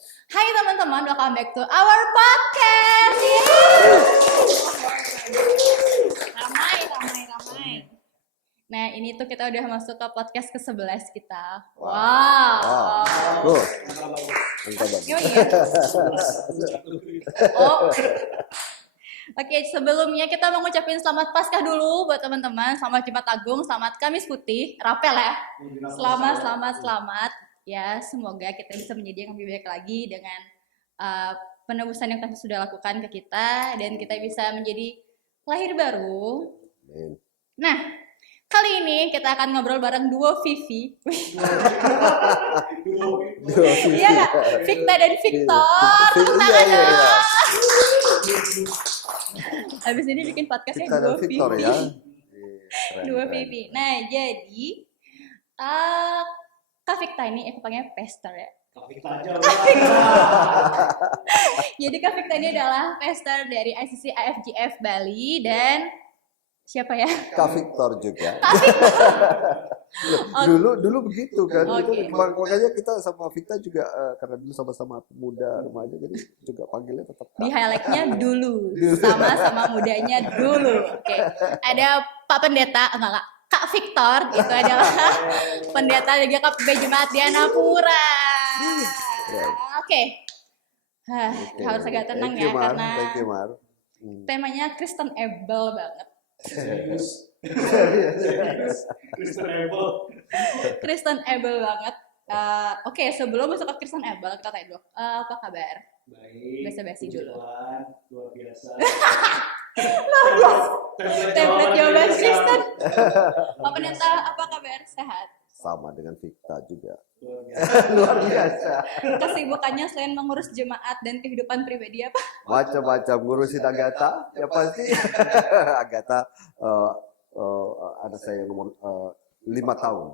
Hai teman-teman, welcome back to our podcast. Ramai. Nah, ini tuh kita udah masuk ke podcast ke-11 kita. Wow. Tuh. Iya. Oh. Oke, sebelumnya kita mau ngucapin selamat Paskah dulu buat teman-teman. Selamat Jumat Agung, selamat Kamis Putih, Rapel ya. Selamat. Ya, semoga kita bisa menjadi yang lebih baik lagi dengan penebusan yang Tuhan sudah lakukan ke kita dan kita bisa menjadi lahir baru. Nah, kali ini kita akan ngobrol bareng duo Vivi. Iya nggak? Victa dan Victor. Tepuk tangan dong. Habis ini bikin podcastnya duo Vivi. Ya. Duo Vivi. Nah, jadi Kak Victa ini aku panggilnya Pester ya. Jadi Kak Victa ini adalah Pester dari ICC IFGF Bali dan siapa ya? Kak Victor juga. Oh. Dulu begitu kan. Okay. Itu makanya kita sama Victa juga karena dulu sama-sama muda remaja jadi juga panggilnya tetap Kak. Di highlightnya dulu. Sama-sama mudanya dulu. Oke. Ada Pak Pendeta, enggak. Kak Victor itu adalah pendeta juga KPP Jemaat Dianapura. Oke. Harus agak tenang ya karena temanya Kristen Able banget. Kristen Able banget. Oke, sebelum masuk ke Kristen Able kita tanya dulu. Apa kabar? Baik. Basa-basi dulu. Luar biasa. Template jawaban Kristen. Pak Pendeta, apa kabar? Sehat? Sama dengan Victa juga. Luar biasa. Kesibukannya selain mengurus jemaat dan kehidupan pribadi apa? Macam-macam ngurusin Agatha, ya pasti. Agatha ada saya yang nomor 5 tahun,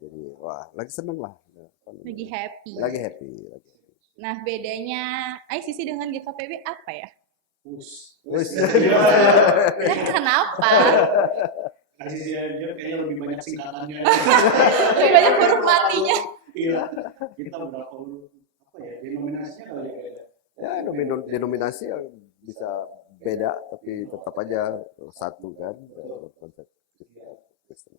Jadi wah, lagi seneng lah. Lagi happy. Lagi happy. Nah, bedanya ICC dengan GKPB apa ya? Dan kenapa? ICC aja kayaknya lebih banyak singkatannya. Lebih banyak huruf matinya. Iya. Kita berapa huruf? Apa ya? Denominasinya kali ya? Ya, denominasi yang bisa beda tapi tetap aja satu kan konsep Kristen.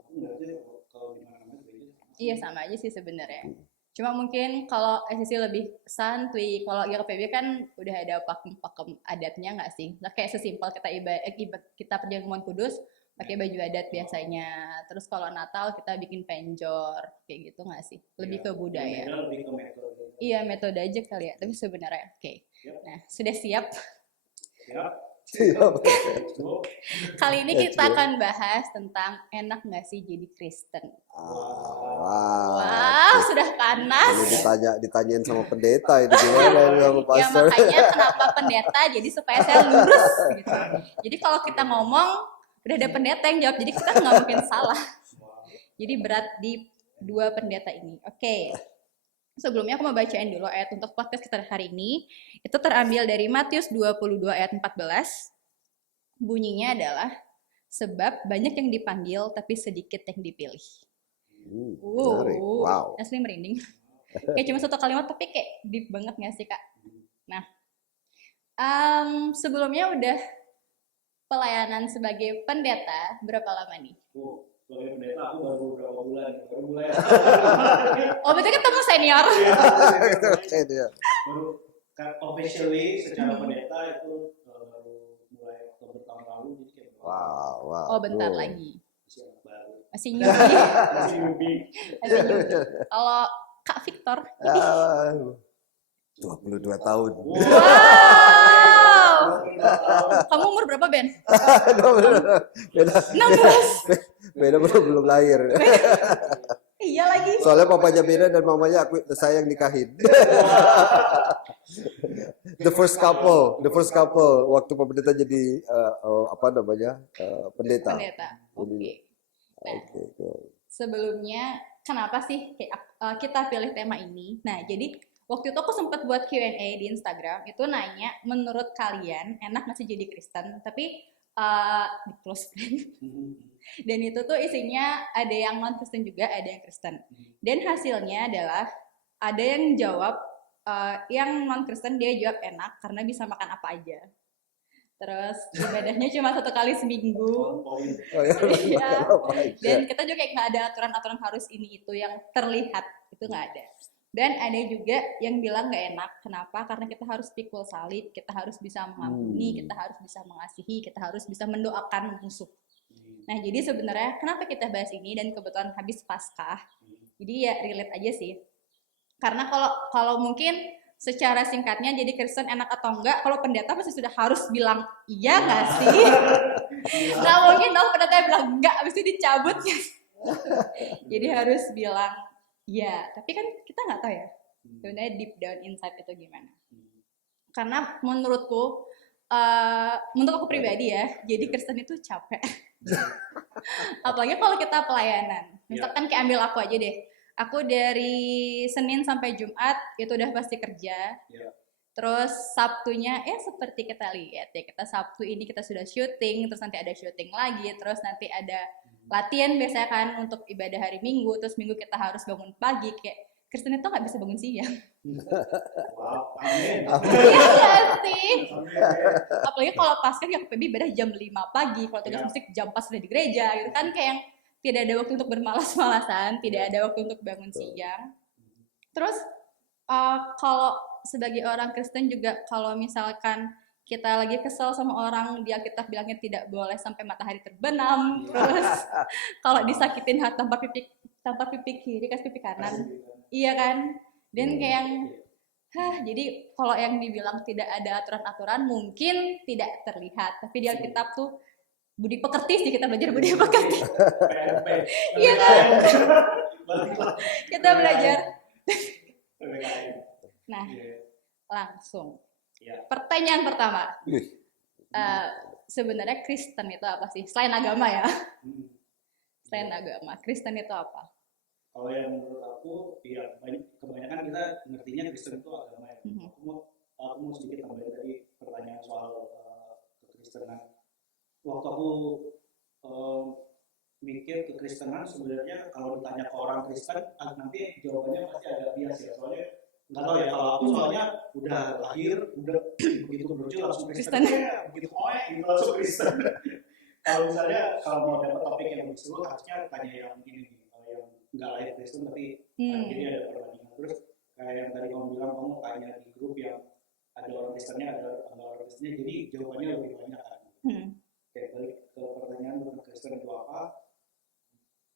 Iya, sama aja sih sebenarnya. Cuma mungkin kalau ICC lebih santuy, kalau GKPB kan udah ada pakem-pakem adatnya nggak sih? Nah, kayak sesimpel kita perjamuan kudus pakai baju adat biasanya. Terus kalau Natal kita bikin penjor, kayak gitu nggak sih? Lebih ke budaya. Lebih ke metode. Iya, metode aja kali ya. Tapi sebenarnya oke. Nah, sudah siap? Siap. Kali ini kita akan bahas tentang enak nggak sih jadi Kristen. Wow, sudah panas. Ini ditanyain sama pendeta itu gimana sama pastor. Ya makanya kenapa pendeta, jadi supaya saya lurus gitu. Jadi kalau kita ngomong udah ada pendeta yang jawab, jadi kita nggak mungkin salah. Jadi berat di dua pendeta ini. Oke. Sebelumnya aku mau bacain dulu ayat untuk podcast kita hari ini. Itu terambil dari Matius 22 ayat 14. Bunyinya adalah, sebab banyak yang dipanggil tapi sedikit yang dipilih. Wow. Asli merinding. Kayak cuma satu kalimat tapi kayak deep banget gak sih Kak? Nah, sebelumnya udah pelayanan sebagai pendeta berapa lama nih? Sebagai pendeta aku baru berapa bulan? Oh, berarti ketemu senior. Senior. Baru officially secara pendeta itu baru mulai Oktober tahun lalu. Jadi Wow. Oh, bentar lagi. Masih baru. Masih newbie. Kalau Kak Victor? 22 tahun. Wow. Kamu umur berapa, Ben? Beda belum lahir. Iya lagi. Soalnya papanya beda dan mamanya saya yang nikahin. The first couple waktu pendeta jadi pendeta. Oke. Nah, sebelumnya kenapa sih kita pilih tema ini? Nah, jadi waktu itu aku sempat buat Q&A di Instagram, itu nanya menurut kalian enak nggak sih jadi Kristen? Tapi di close friend. Dan itu tuh isinya ada yang non Kristen juga, ada yang Kristen. Dan hasilnya adalah ada yang jawab yang non Kristen dia jawab enak karena bisa makan apa aja. Terus ibadahnya cuma 1 kali seminggu. Poin. Oh ya, Iya. apa aja. Dan kita juga kayak nggak ada aturan-aturan harus ini itu yang terlihat, itu nggak ada. Dan ada juga yang bilang nggak enak, kenapa? Karena kita harus pikul salib, kita harus bisa mengampuni, kita harus bisa mengasihi, kita harus bisa mendoakan musuh. Nah, jadi sebenarnya kenapa kita bahas ini dan kebetulan habis Paskah, jadi ya relate aja sih. Karena kalau mungkin secara singkatnya jadi Kristen enak atau enggak, kalau pendeta pasti sudah harus bilang iya nggak sih? Nggak mungkin dong pendeta bilang enggak, habis itu dicabut. Jadi harus bilang iya, tapi kan kita nggak tahu ya sebenarnya deep down inside itu gimana. Karena menurutku pribadi ya, jadi Kristen itu capek. Apalagi kalau kita pelayanan. Misalkan kayak ambil aku aja deh. Aku dari Senin sampai Jumat itu udah pasti kerja. Terus Sabtunya seperti kita lihat ya, kita Sabtu ini kita sudah syuting, terus nanti ada syuting lagi, terus nanti ada latihan biasanya kan untuk ibadah hari Minggu, terus Minggu kita harus bangun pagi, kayak Kristen itu nggak bisa bangun siang. Wow, amin. Iya nggak sih? Apalagi kalau Paskah ya PB ibadah jam 5 pagi, kalau tugas musik jam 4 sudah di gereja gitu kan, kayak yang tidak ada waktu untuk bermalas-malasan, tidak ada waktu untuk bangun siang. Terus kalau sebagai orang Kristen juga, kalau misalkan kita lagi kesel sama orang, di Alkitab bilangnya tidak boleh sampai matahari terbenam. Terus kalau disakitin hati tanpa pipi kiri kasih pipi kanan, iya kan? Dan kayak yang jadi kalau yang dibilang tidak ada aturan-aturan mungkin tidak terlihat, tapi di Alkitab tuh budi pekerti sih, kita belajar budi pekerti. Iya kan? Kita belajar. Nah, langsung. Pertanyaan pertama. Sebenarnya Kristen itu apa sih? Selain agama ya. Selain agama, Kristen itu apa? Kalau yang menurut aku, ya kebanyakan kita ngertinya Kristen itu agama ya. Aku mau sedikit tambahin tadi pertanyaan soal kekristenan. Waktu aku mikir kekristenan, sebenarnya kalau ditanya ke orang Kristen, nanti jawabannya pasti agak bias ya. Soalnya nggak tahu ya, kalau aku soalnya udah lahir, udah begitu bocil langsung Kristen. Begitu gitu langsung Kristen. Kalau misalnya kalau mau dapat topik yang lebih seru, harusnya tanya yang ini, kalau yang nggak lahir Kristen tapi jadi ada perbandingan. Terus kayak yang tadi kamu bilang, kamu tanya di grup yang ada orang Kristennya, ada orang Kristennya, jadi jawabannya lebih banyak kan. Oke, balik ke pertanyaan tentang Kristen itu apa?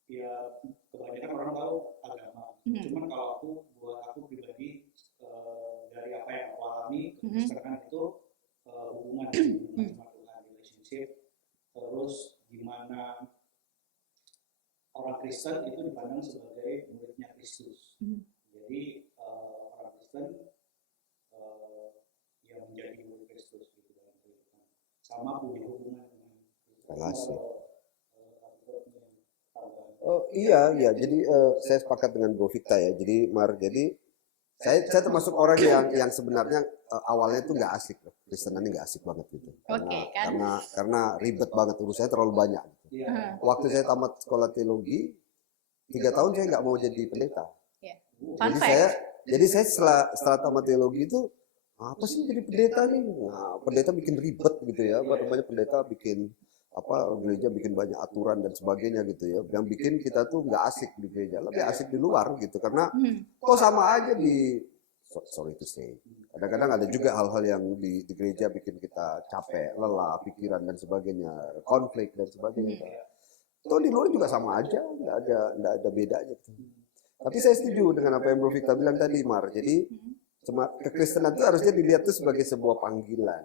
Ya kebanyakan orang tahu agama. Cuman kalau buat aku pribadi, dari apa yang aku alami, kekristenan itu hubungan sama Tuhan, relationship. Terus gimana orang Kristen itu dipandang sebagai muridnya Kristus. Jadi orang Kristen yang menjadi murid Kristus gitu dalam kehidupan, sama punya hubungan dengan relasi. Oh iya, jadi saya sepakat dengan Bro Vita ya. Jadi saya termasuk orang yang sebenarnya awalnya itu nggak asik, Kristenan ini nggak asik banget gitu. Karena ribet banget, urusannya terlalu banyak. Gitu. Waktu saya tamat sekolah teologi, 3 tahun saya nggak mau jadi pendeta. Jadi saya setelah tamat teologi itu apa sih jadi pendeta nih? Nah, pendeta bikin ribet gitu ya. Namanya pendeta bikin gereja bikin banyak aturan dan sebagainya gitu ya, yang bikin kita tuh nggak asik di gereja, lebih asik di luar gitu, karena kok sama aja sorry to say, kadang-kadang ada juga hal-hal yang di gereja bikin kita capek, lelah, pikiran dan sebagainya, konflik dan sebagainya. Toh di luar juga sama aja, nggak ada bedanya gitu. Tapi saya setuju dengan apa yang Bro Vita bilang tadi, Mar. Jadi kekristenan itu harusnya dilihat tuh sebagai sebuah panggilan,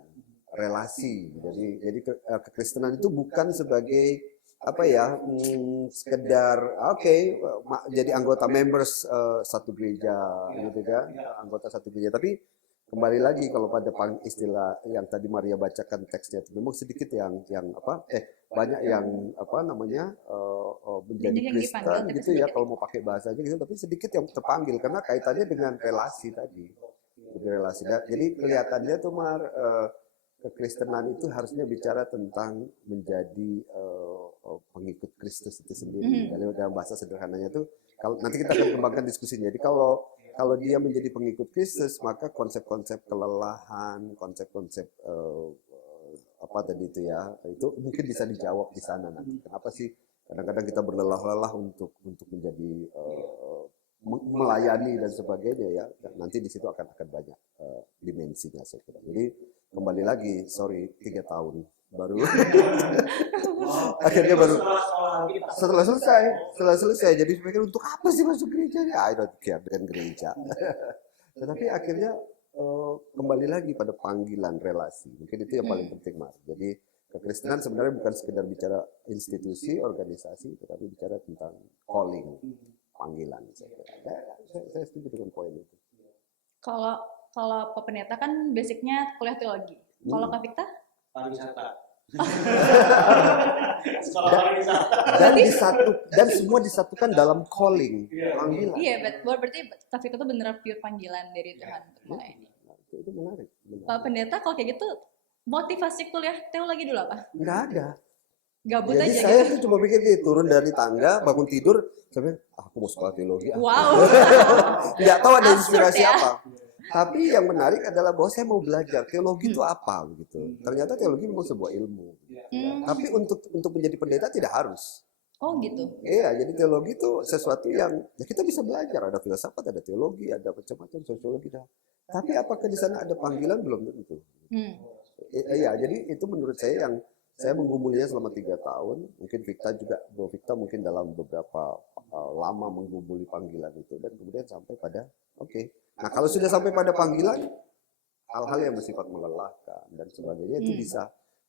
relasi. Jadi kekristenan itu bukan sebagai sekedar jadi anggota members satu gereja gitu kan, anggota satu gereja. Tapi kembali lagi kalau pada istilah yang tadi Maria bacakan teksnya itu memang sedikit banyak yang menjadi Kristen gitu ya, kalau mau pakai bahasanya gitu, tapi sedikit yang terpanggil karena kaitannya dengan relasi tadi. Jadi kelihatannya tuh kekristenan itu harusnya bicara tentang menjadi pengikut Kristus itu sendiri. Dalam bahasa sederhananya tuh, kalau nanti kita akan kembangkan diskusinya. Jadi kalau kalau dia menjadi pengikut Kristus, maka konsep-konsep kelelahan, konsep-konsep apa tadi itu ya, itu mungkin bisa dijawab di sana nanti. Kenapa sih kadang-kadang kita berlelah-lelah untuk menjadi melayani dan sebagainya ya. Nanti di situ akan banyak dimensinya saya kira. Jadi kembali lagi, 3 tahun baru akhirnya baru setelah selesai jadi pikir untuk apa sih masuk gereja ya, I don't care dengan gereja. Tetapi akhirnya kembali lagi pada panggilan relasi, mungkin itu yang paling penting Mas. Jadi kekristenan sebenarnya bukan sekedar bicara institusi organisasi, tetapi bicara tentang calling, panggilan. Saya setuju dengan poin itu. Kalau Pak Pendeta kan basicnya kuliah teologi. Kalau Kak Victa? Pariwisata. Sekolah pariwisata. Dan semua disatukan dalam calling, panggilan. Iya, berarti Kak Victa itu beneran pure panggilan dari Tuhan untuk melayani. Itu menarik. Pak Pendeta kalau kayak gitu motivasi kuliah teologi dulu apa? Nggak ada. Gabut Jadi aja saya gitu. tuh cuma pikir nih, turun dari tangga, bangun tidur, sampai aku mau sekolah teologi. Wow. Nggak tahu ada Absurd inspirasi ya. apa. Tapi yang menarik adalah bahwa saya mau belajar teologi itu apa begitu. Ternyata teologi memang sebuah ilmu. Tapi untuk menjadi pendeta tidak harus. Oh gitu. Iya, jadi teologi itu sesuatu yang ya kita bisa belajar. Ada filsafat, ada teologi, ada macam-macam sosiologi. Tapi apakah di sana ada panggilan belum tentu. Iya, jadi itu menurut saya yang saya menggumulinya selama 3 tahun. Mungkin Victa juga, Bro Victa mungkin dalam beberapa lama menggumuli panggilan itu. Dan kemudian sampai pada, oke. Nah kalau sudah sampai pada panggilan, hal-hal yang bersifat melelahkan dan sebagainya itu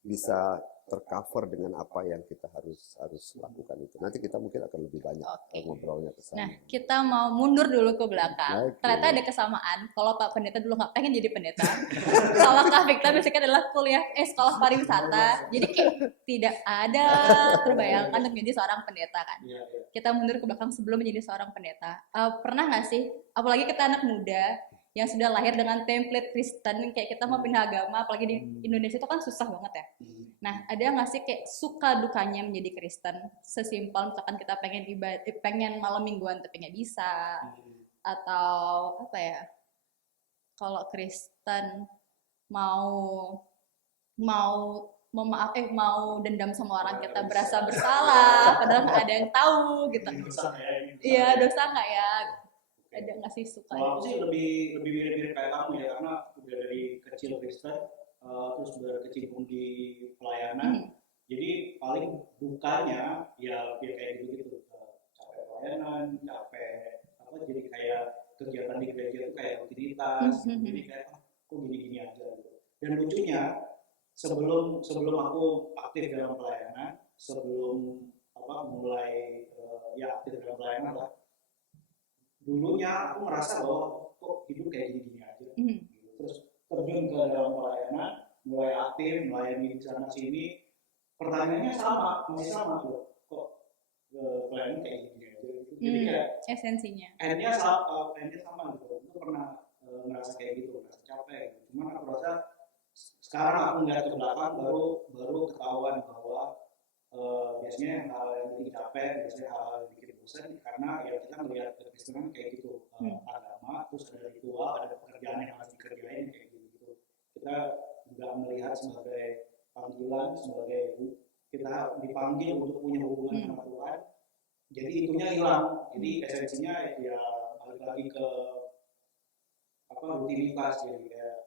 bisa tercover dengan apa yang kita harus lakukan itu. Nanti kita mungkin akan lebih banyak ngobrolnya ke sana. Nah, kita mau mundur dulu ke belakang. Oke. Ternyata ada kesamaan. Kalau Pak Pendeta dulu nggak pengen jadi pendeta. Kalau Kak Victa basicnya adalah sekolah pariwisata. Jadi kayak tidak ada terbayangkan untuk menjadi seorang pendeta kan. Kita mundur ke belakang sebelum menjadi seorang pendeta. Pernah nggak sih, apalagi kita anak muda yang sudah lahir dengan template Kristen, kayak kita mau pindah agama, apalagi di Indonesia itu kan susah banget ya. Nah, ada nggak sih kayak suka dukanya menjadi Kristen? Sesimpel misalkan kita pengen malam mingguan tapi nggak bisa, atau apa ya? Kalau Kristen mau dendam sama orang, kita berasa bersalah, padahal nggak ada yang tahu gitu. Iya, dosa nggak ya? Ada nggak sih suka? Kalau aku sih lebih mirip-mirip kayak kamu ya, karena udah dari kecil Kristen, terus udah kecimpung di pelayanan. Jadi paling dukanya ya kayak gitu, capek pelayanan, capek jadi kayak kegiatan di gereja itu kayak rutinitas, jadi kayak kok gini-gini aja gitu. Dan lucunya sebelum aku aktif dalam pelayanan, sebelum mulai aktif dalam pelayanan lah, dulunya aku merasa bahwa kok hidup kayak gini-gini aja. Terus terjun ke dalam pelayanan, mulai aktif, melayani di sana sini, pertanyaannya masih sama loh. Kok pelayanan kayak gini aja. Jadi kayak esensinya. Endnya sama gitu. Aku pernah ngerasa kayak gitu, ngerasa capek. Cuman aku rasa sekarang aku ngeliat ke belakang baru ketahuan bahwa biasanya hal yang bikin capek, biasanya hal yang bikin bosan, karena ya kita melihat kekristenan kayak gitu, agama, terus ada ritual, ada pekerjaan yang harus dikerjain kayak gitu. Kita nggak melihat sebagai panggilan, sebagai kita dipanggil untuk punya hubungan sama Tuhan. Jadi itunya hilang. Jadi esensinya ya balik lagi ke rutinitas, jadi kayak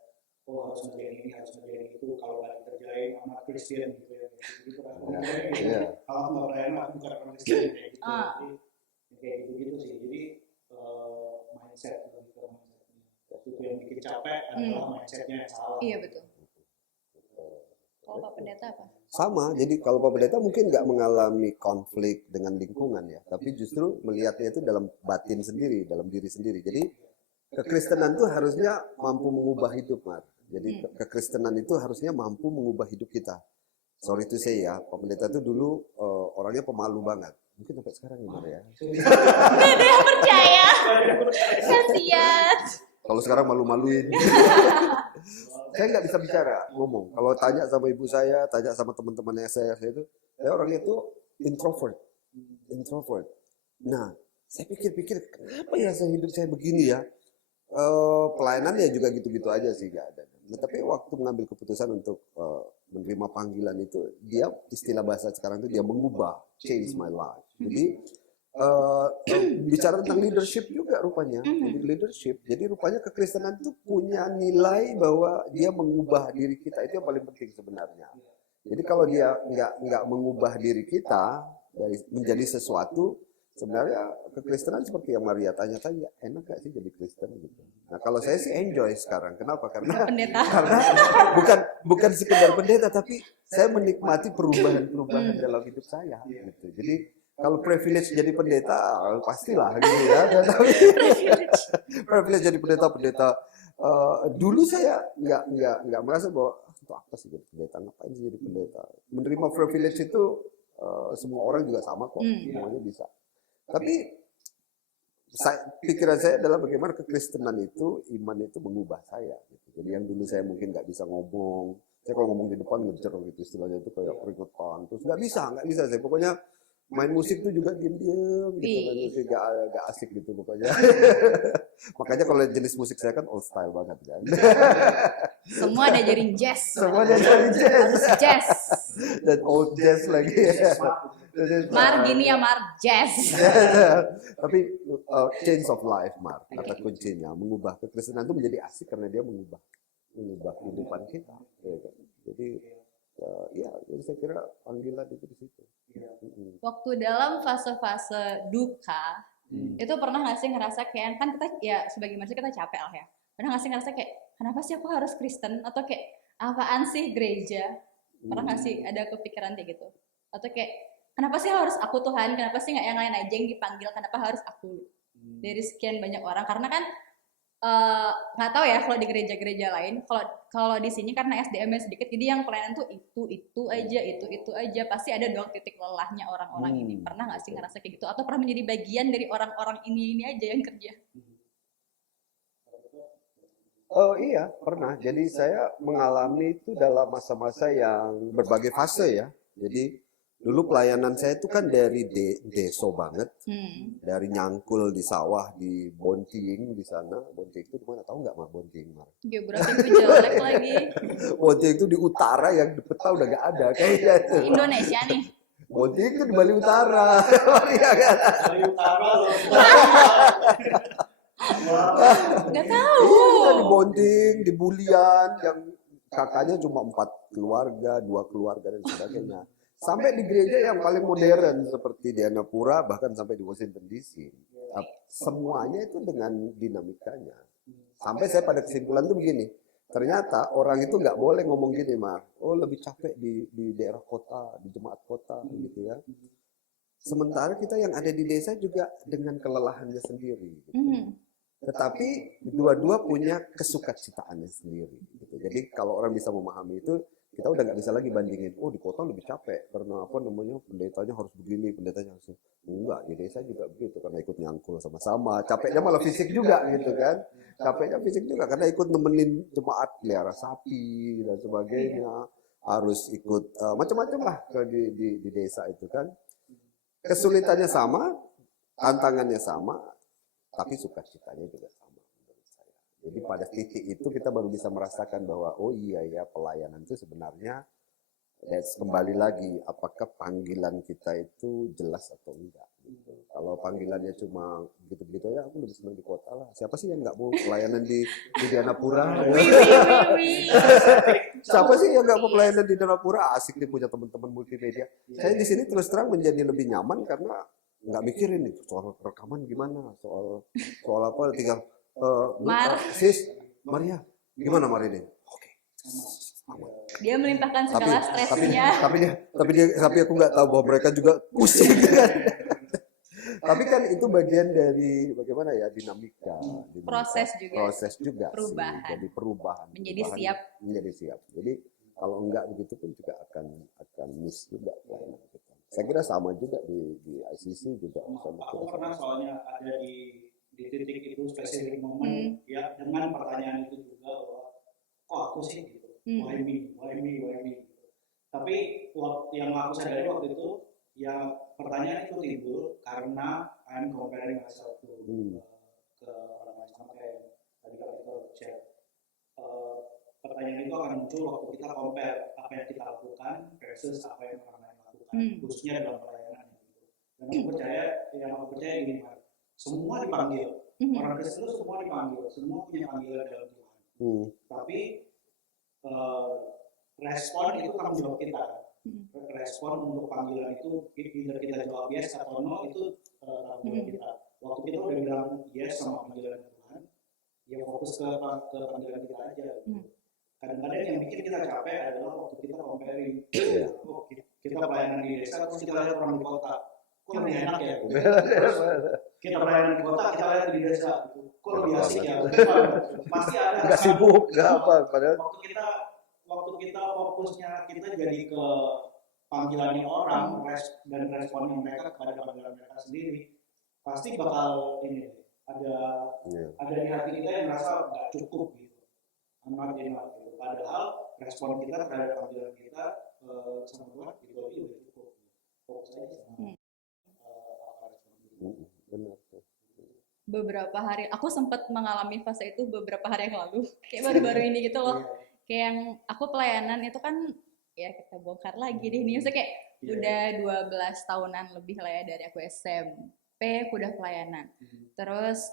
harus ngerjain ini, harus ngerjain itu, kalau nggak dikerjain anak Kristen gitu ya, gitu kan. Kalau nggak pelayan aku bukan orang Kristen kayak gitu. Jadi kayak gitu sih. Jadi mindset itu yang bikin capek adalah mindsetnya yang salah. Iya betul. Kalau Pak Pendeta apa? Sama, jadi kalau Pak Pendeta mungkin nggak mengalami konflik dengan lingkungan ya, tapi justru melihatnya itu dalam batin sendiri, dalam diri sendiri. Jadi kekristenan itu harusnya mampu mengubah hidup, Mar. Jadi kekristenan itu harusnya mampu mengubah hidup kita. Sorry to say ya, Pak Pendeta itu dulu orangnya pemalu banget. Mungkin sampai sekarang ya, Mar ya. Gak ada yang percaya. Kasian. Kalau sekarang malu-maluin. Saya nggak bisa bicara, ngomong. Kalau tanya sama ibu saya, tanya sama teman-teman saya itu, orangnya itu introvert. Nah, saya pikir-pikir, kenapa ya hidup saya begini ya? pelayanan ya juga gitu-gitu aja sih, nggak ada. Nah, tapi waktu mengambil keputusan untuk menerima panggilan itu, dia istilah bahasa sekarang itu dia mengubah, change my life. Jadi bicara tentang leadership juga rupanya, jadi leadership. Jadi rupanya kekristenan itu punya nilai bahwa dia mengubah diri kita, itu yang paling penting sebenarnya. Jadi kalau dia nggak mengubah diri kita dari menjadi sesuatu, sebenarnya kekristenan seperti yang Maria tanya tadi, enak gak sih jadi Kristen gitu. Nah kalau saya sih enjoy sekarang, kenapa? Karena Pendeta. karena bukan sekedar pendeta, tapi saya menikmati perubahan-perubahan dalam hidup saya gitu. Jadi kalau privilege jadi pendeta, pastilah gitu ya. Tapi privilege jadi pendeta. Dulu saya nggak merasa bahwa itu apa sih jadi pendeta, ngapain sih jadi pendeta. Menerima privilege itu semua orang juga sama kok, semuanya bisa. Tapi pikiran saya adalah bagaimana kekristenan itu, iman itu mengubah saya. Gitu. Jadi yang dulu saya mungkin nggak bisa ngomong, saya kalau ngomong di depan ngejer gitu istilahnya itu kayak keringetan, terus nggak bisa saya pokoknya main musik tuh juga diam-diam gitu, main musik gak asik gitu pokoknya. Makanya kalau jenis musik saya kan old style banget kan. Semua ada jaring jazz. Semua ada jaring jazz. Jazz. Dan old jazz lagi. Mar gini ya Mar, jazz. Tapi change of life Mar, kata kuncinya mengubah. Kekristenan itu menjadi asik karena dia mengubah kehidupan kita. Jadi jadi saya kira panggilan itu di situ. Waktu dalam fase-fase duka, itu pernah nggak sih ngerasa kayak, kan kita ya sebagai manusia kita capek lah ya. Pernah nggak sih ngerasa kayak, kenapa sih aku harus Kristen? Atau kayak, apaan sih gereja? Pernah nggak sih ada kepikiran kayak gitu? Atau kayak, kenapa sih harus aku Tuhan? Kenapa sih nggak yang lain aja yang dipanggil? Kenapa harus aku? Dari sekian banyak orang. Karena kan nggak tahu ya kalau di gereja-gereja lain, kalau di sini karena SDM-nya sedikit, jadi yang pelayanan tuh itu aja, pasti ada dong titik lelahnya orang-orang ini. Pernah nggak sih ngerasa kayak gitu, atau pernah menjadi bagian dari orang-orang ini aja yang kerja? Oh iya, pernah. Jadi saya mengalami itu dalam masa-masa yang berbagai fase ya. Jadi dulu pelayanan saya itu kan dari deso banget, dari nyangkul di sawah di Bonting di sana. Bonting itu di mana, tahu nggak Mar? Bonting Mar? Geografi gue jelek lagi. Bonting itu di utara, yang di peta udah nggak ada kayaknya itu. Indonesia nih. Bonting itu di Bali Utara. Iya kan? Bali Utara loh. Nggak tahu. Iya, di Bonting, di Bulian, yang kakaknya cuma 4 keluarga, 2 keluarga dan sebagainya. Sampai di gereja yang paling modern seperti di Anapura, bahkan sampai di Washington DC. Semuanya itu dengan dinamikanya. Sampai saya pada kesimpulan itu begini, ternyata orang itu nggak boleh ngomong gini, Mar. Oh lebih capek di daerah kota, di jemaat kota gitu ya. Sementara kita yang ada di desa juga dengan kelelahannya sendiri. Gitu. Tetapi dua-dua punya kesukacitaannya sendiri. Gitu. Jadi kalau orang bisa memahami itu, kita udah nggak bisa lagi bandingin, oh di kota lebih capek karena apa namanya, pendetanya harus begini, pendetanya harus enggak, di desa juga begitu karena ikut nyangkul sama-sama, capeknya malah fisik juga gitu kan, capeknya fisik juga karena ikut nemenin jemaat pelihara sapi dan sebagainya, harus ikut macam-macam lah di desa itu kan, kesulitannya sama, tantangannya sama, tapi sukacitanya juga sama. Jadi pada titik itu kita baru bisa merasakan bahwa oh iya ya, pelayanan itu sebenarnya kembali lagi apakah panggilan kita itu jelas atau enggak. Gitu. Kalau panggilannya cuma begitu-begitu ya, aku lebih senang di kota lah. Siapa sih yang nggak mau pelayanan di Danapura? Siapa sih yang nggak mau pelayanan di Danapura? Asik nih punya teman-teman multimedia. Saya di sini terus terang menjadi lebih nyaman karena nggak mikirin nih soal rekaman gimana, soal apa, tinggal sis, Maria, gimana Maria ini? Oke. Dia melimpahkan segala stresnya. Tapi aku nggak tahu bahwa mereka juga pusing kan. Tapi kan itu bagian dari bagaimana ya, dinamika. Proses juga. Perubahan. Sih. Jadi perubahan. Menjadi siap. Jadi kalau enggak begitu pun juga akan miss juga pelayanan kita. Saya kira sama juga di ICC juga. Aku pernah soalnya ada di titik itu spesifik momen ya, dengan pertanyaan itu juga bahwa kok aku sih gitu, why me. Tapi yang aku sadari waktu itu ya, pertanyaan itu timbul karena I'm comparing myself ke orang lain, sama kayak pertanyaan itu akan muncul waktu kita compare apa yang kita lakukan versus apa yang orang lain lakukan, khususnya dalam pelayanan. Dan aku percaya gini, Pak, semua dipanggil. Orang Kristen itu semua dipanggil, semua punya panggilan dalam Tuhan. Tapi respon itu tanggung jawab kita. Respon untuk panggilan itu either kita jawab yes atau no, itu tanggung jawab kita. Waktu kita udah bilang yes sama panggilan Tuhan, ya fokus ke panggilan kita aja. Kadang-kadang yang bikin kita capek adalah waktu kita comparing. Kita pelayanan di desa, terus kita lihat orang di kota, kok lebih enak ya? Kita pelayanan di kota, kita lihat di desa, kok lebih asik ya? Pasti ada. Nggak sibuk, nggak apa. Padahal waktu kita fokusnya kita jadi ke panggilannya orang dan responnya mereka kepada panggilan mereka sendiri, pasti bakal ini ada di hati kita yang merasa nggak cukup gitu, amat enak gitu. Padahal respon kita terhadap panggilan kita sama Tuhan itu udah cukup. Fokus aja sama benar. Beberapa hari aku sempat mengalami fase itu beberapa hari yang lalu, kayak baru-baru ini gitu loh. Kayak yang aku pelayanan itu kan ya kita bongkar lagi deh nih, maksudnya kayak udah 12 tahunan lebih lah ya dari aku SMP aku udah pelayanan. Terus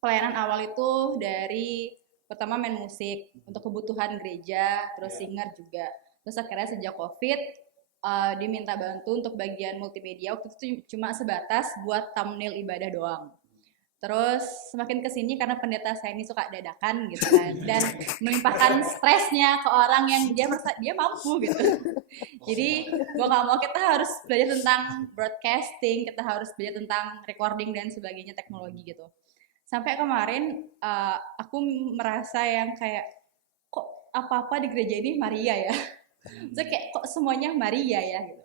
pelayanan awal itu dari pertama main musik untuk kebutuhan gereja, terus singer juga. Terus akhirnya sejak COVID diminta bantu untuk bagian multimedia, waktu itu cuma sebatas buat thumbnail ibadah doang. Terus semakin kesini karena pendeta saya ini suka dadakan gitu kan, dan melimpahkan stresnya ke orang yang dia merasa dia mampu gitu. Jadi gua nggak mau, kita harus belajar tentang broadcasting, kita harus belajar tentang recording dan sebagainya, teknologi gitu. Sampai kemarin aku merasa yang kayak kok apa-apa di gereja ini Maria ya. Maksudnya kayak kok semuanya Maria ya gitu.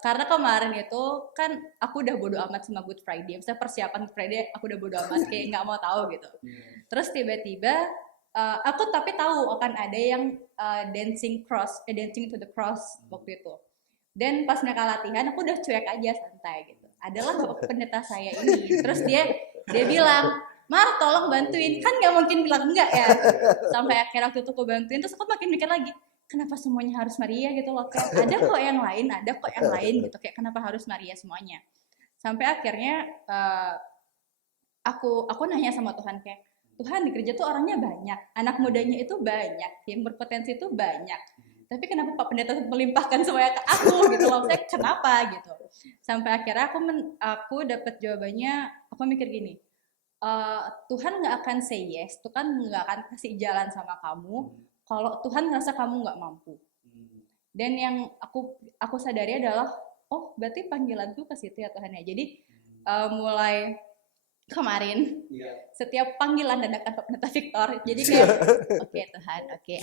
Karena kemarin itu kan aku udah bodo amat sama Good Friday, misalnya persiapan Good Friday aku udah bodo amat, kayak nggak mau tahu gitu. Terus tiba-tiba aku tapi tahu akan ada yang dancing to the cross waktu itu. Dan pas mereka latihan aku udah cuek aja, santai gitu. Adalah bapak pendeta saya ini, terus dia bilang, Mar tolong bantuin, kan nggak mungkin bilang enggak ya. Sampai akhirnya waktu itu aku bantuin, terus aku makin mikir lagi, kenapa semuanya harus Maria gitu loh, kayak ada kok yang lain gitu, kayak kenapa harus Maria semuanya. Sampai akhirnya aku nanya sama Tuhan, kayak Tuhan, di gereja tuh orangnya banyak, anak mudanya itu banyak, yang berpotensi itu banyak, tapi kenapa Pak Pendeta melimpahkan semuanya ke aku gitu loh, saya kenapa gitu. Sampai akhirnya aku dapat jawabannya, aku mikir gini, Tuhan nggak akan say yes, Tuhan nggak akan kasih jalan sama kamu kalau Tuhan ngerasa kamu nggak mampu. Dan yang aku sadari adalah, oh berarti panggilanku ke situ ya Tuhan ya. Jadi mulai kemarin setiap panggilan dadakan Pak Pendeta Victor, jadi kayak oke, Tuhan, oke,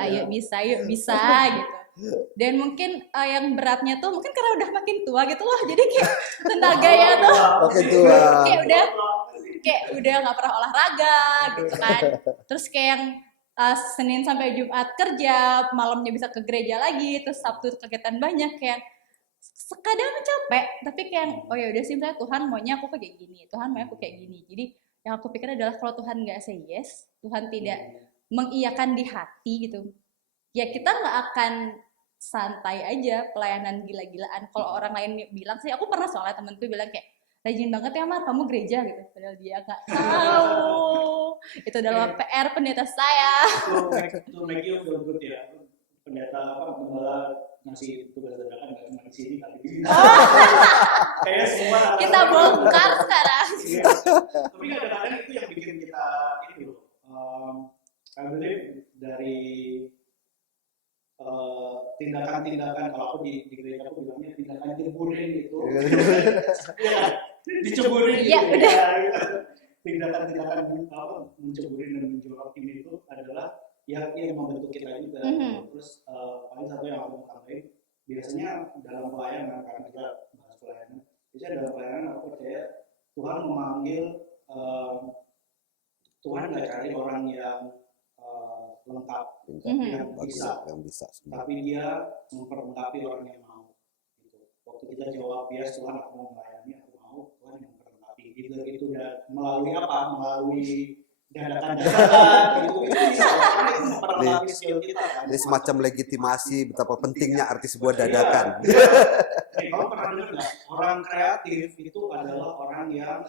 ayo bisa gitu. Dan mungkin yang beratnya tuh mungkin karena udah makin tua gitu loh, jadi kayak tenaganya tuh makin tua, kayak udah nggak pernah olahraga gitu kan. Terus kayak yang Senin sampai Jumat kerja, malamnya bisa ke gereja lagi, terus Sabtu kegiatan banyak, kayak kadang capek, tapi kayak oh ya udah sih, misalnya Tuhan maunya aku kayak gini, Tuhan maunya aku kayak gini. Jadi yang aku pikir adalah kalau Tuhan nggak say yes, Tuhan tidak mengiyakan di hati gitu, ya kita nggak akan santai aja pelayanan gila-gilaan. Kalau orang lain bilang sih, aku pernah soalnya temenku bilang kayak rajin banget ya Mar, kamu gereja gitu, padahal dia nggak tahu itu adalah PR pendeta saya. To make you feel good ya, pendeta gembala ngasih tugas dadakan nggak cuma di sini kali ini. Kayak semua kita bongkar sekarang. Tapi kadang-kadang itu yang bikin kita ini loh. I believe dari tindakan-tindakan, kalau aku di gereja aku bilangnya tindakan ceburin gitu. Diceburin gitu. Tindakan-tindakan menceburin dan menjorok ini itu adalah yang membentuk kita juga. Terus paling satu yang aku mau tambahin, biasanya dalam pelayanan, karena kita bahas pelayanan, biasanya dalam pelayanan aku percaya Tuhan memanggil, Tuhan nggak cari orang yang lengkap, yang bisa, tapi dia memperlengkapi orang yang mau. Gitu. Waktu kita jawab yes Tuhan, aku mau melayani, aku mau, Tuhan yang memperlengkapi. Itu udah melalui apa? dadakan gitu itu bisa karena itu memperlengkapi skill kita kan. Ini semacam legitimasi betapa pentingnya arti sebuah dadakan. Kamu pernah dengar nggak orang kreatif itu adalah orang yang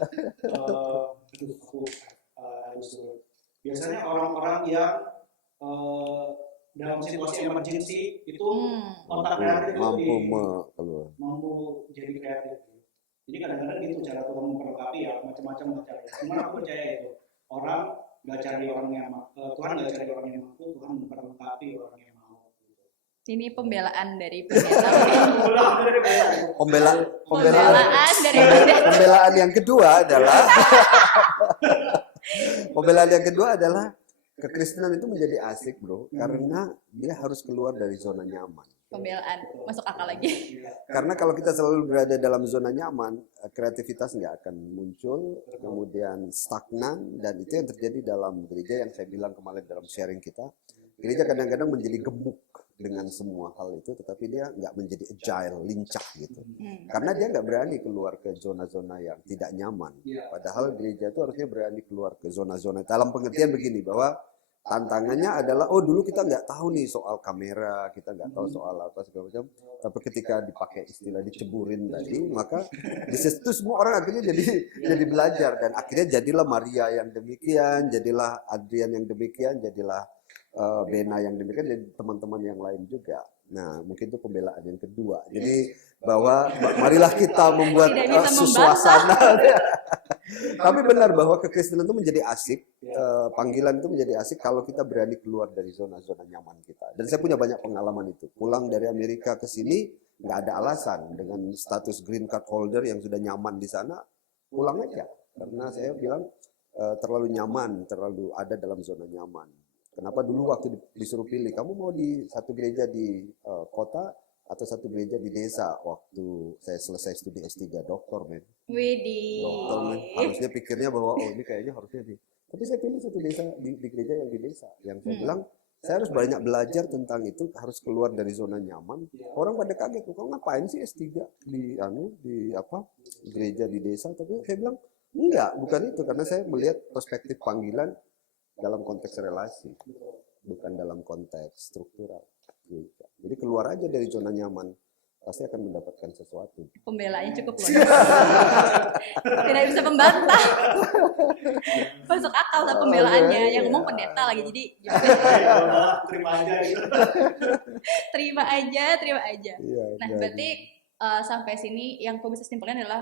biasanya orang-orang yang dalam situasi emergency itu otak kreatif itu mampu jadi kreatif. Jadi kadang-kadang gitu cara Tuhan memperlengkapi ya macam-macam cara. Cuman aku percaya itu orang nggak cari orang yang Tuhan nggak cari orang yang mampu, Tuhan memperlengkapi orang yang mau. Ini pembelaan dari pendeta. Pembelaan dari pendeta. Pembelaan yang kedua adalah kekristenan itu menjadi asik, bro, karena dia harus keluar dari zona nyaman. Pembelaan masuk akal lagi. Karena kalau kita selalu berada dalam zona nyaman, kreativitas nggak akan muncul, kemudian stagnan, dan itu yang terjadi dalam gereja yang saya bilang kemarin dalam sharing kita. Gereja kadang-kadang menjadi gemuk dengan semua hal itu, tetapi dia nggak menjadi agile, lincah gitu. Karena dia nggak berani keluar ke zona-zona yang tidak nyaman. Padahal gereja itu harusnya berani keluar ke zona-zona. Dalam pengertian begini, bahwa tantangannya adalah, dulu kita nggak tahu nih soal kamera, kita nggak tahu soal apa segala macam. Tapi ketika dipakai istilah diceburin tadi, maka di situ semua orang akhirnya jadi belajar, dan akhirnya jadilah Maria yang demikian, jadilah Adrian yang demikian, jadilah Bena yang demikian, dan teman-teman yang lain juga. Nah, mungkin itu pembelaan yang kedua. Jadi bahwa marilah kita membuat suasana. Tapi benar bahwa kekristenan itu menjadi asik, panggilan itu menjadi asik kalau kita berani keluar dari zona-zona nyaman kita. Dan saya punya banyak pengalaman itu. Pulang dari Amerika ke sini nggak ada alasan, dengan status green card holder yang sudah nyaman di sana, pulang aja. Karena saya bilang terlalu nyaman, terlalu ada dalam zona nyaman. Kenapa dulu waktu disuruh pilih, kamu mau di satu gereja di kota atau satu gereja di desa? Waktu saya selesai studi S3 doktor, men. Doktor, men. Harusnya pikirnya bahwa ini kayaknya harusnya di. Tapi saya pilih satu desa di gereja yang di desa. Yang saya bilang, saya harus banyak belajar tentang itu, harus keluar dari zona nyaman. Orang pada kaget, kok ngapain sih S3 di gereja di desa? Tapi saya bilang, enggak, bukan itu, karena saya melihat perspektif panggilan dalam konteks relasi, bukan dalam konteks struktural. Jadi keluar aja dari zona nyaman, pasti akan mendapatkan sesuatu. Pembelaannya cukup luas. Tidak bisa membantah. Masuk akal lah pembelaannya. Yang ngomong pendeta lagi, jadi terima aja. Nah, berarti sampai sini yang aku bisa simpulkan adalah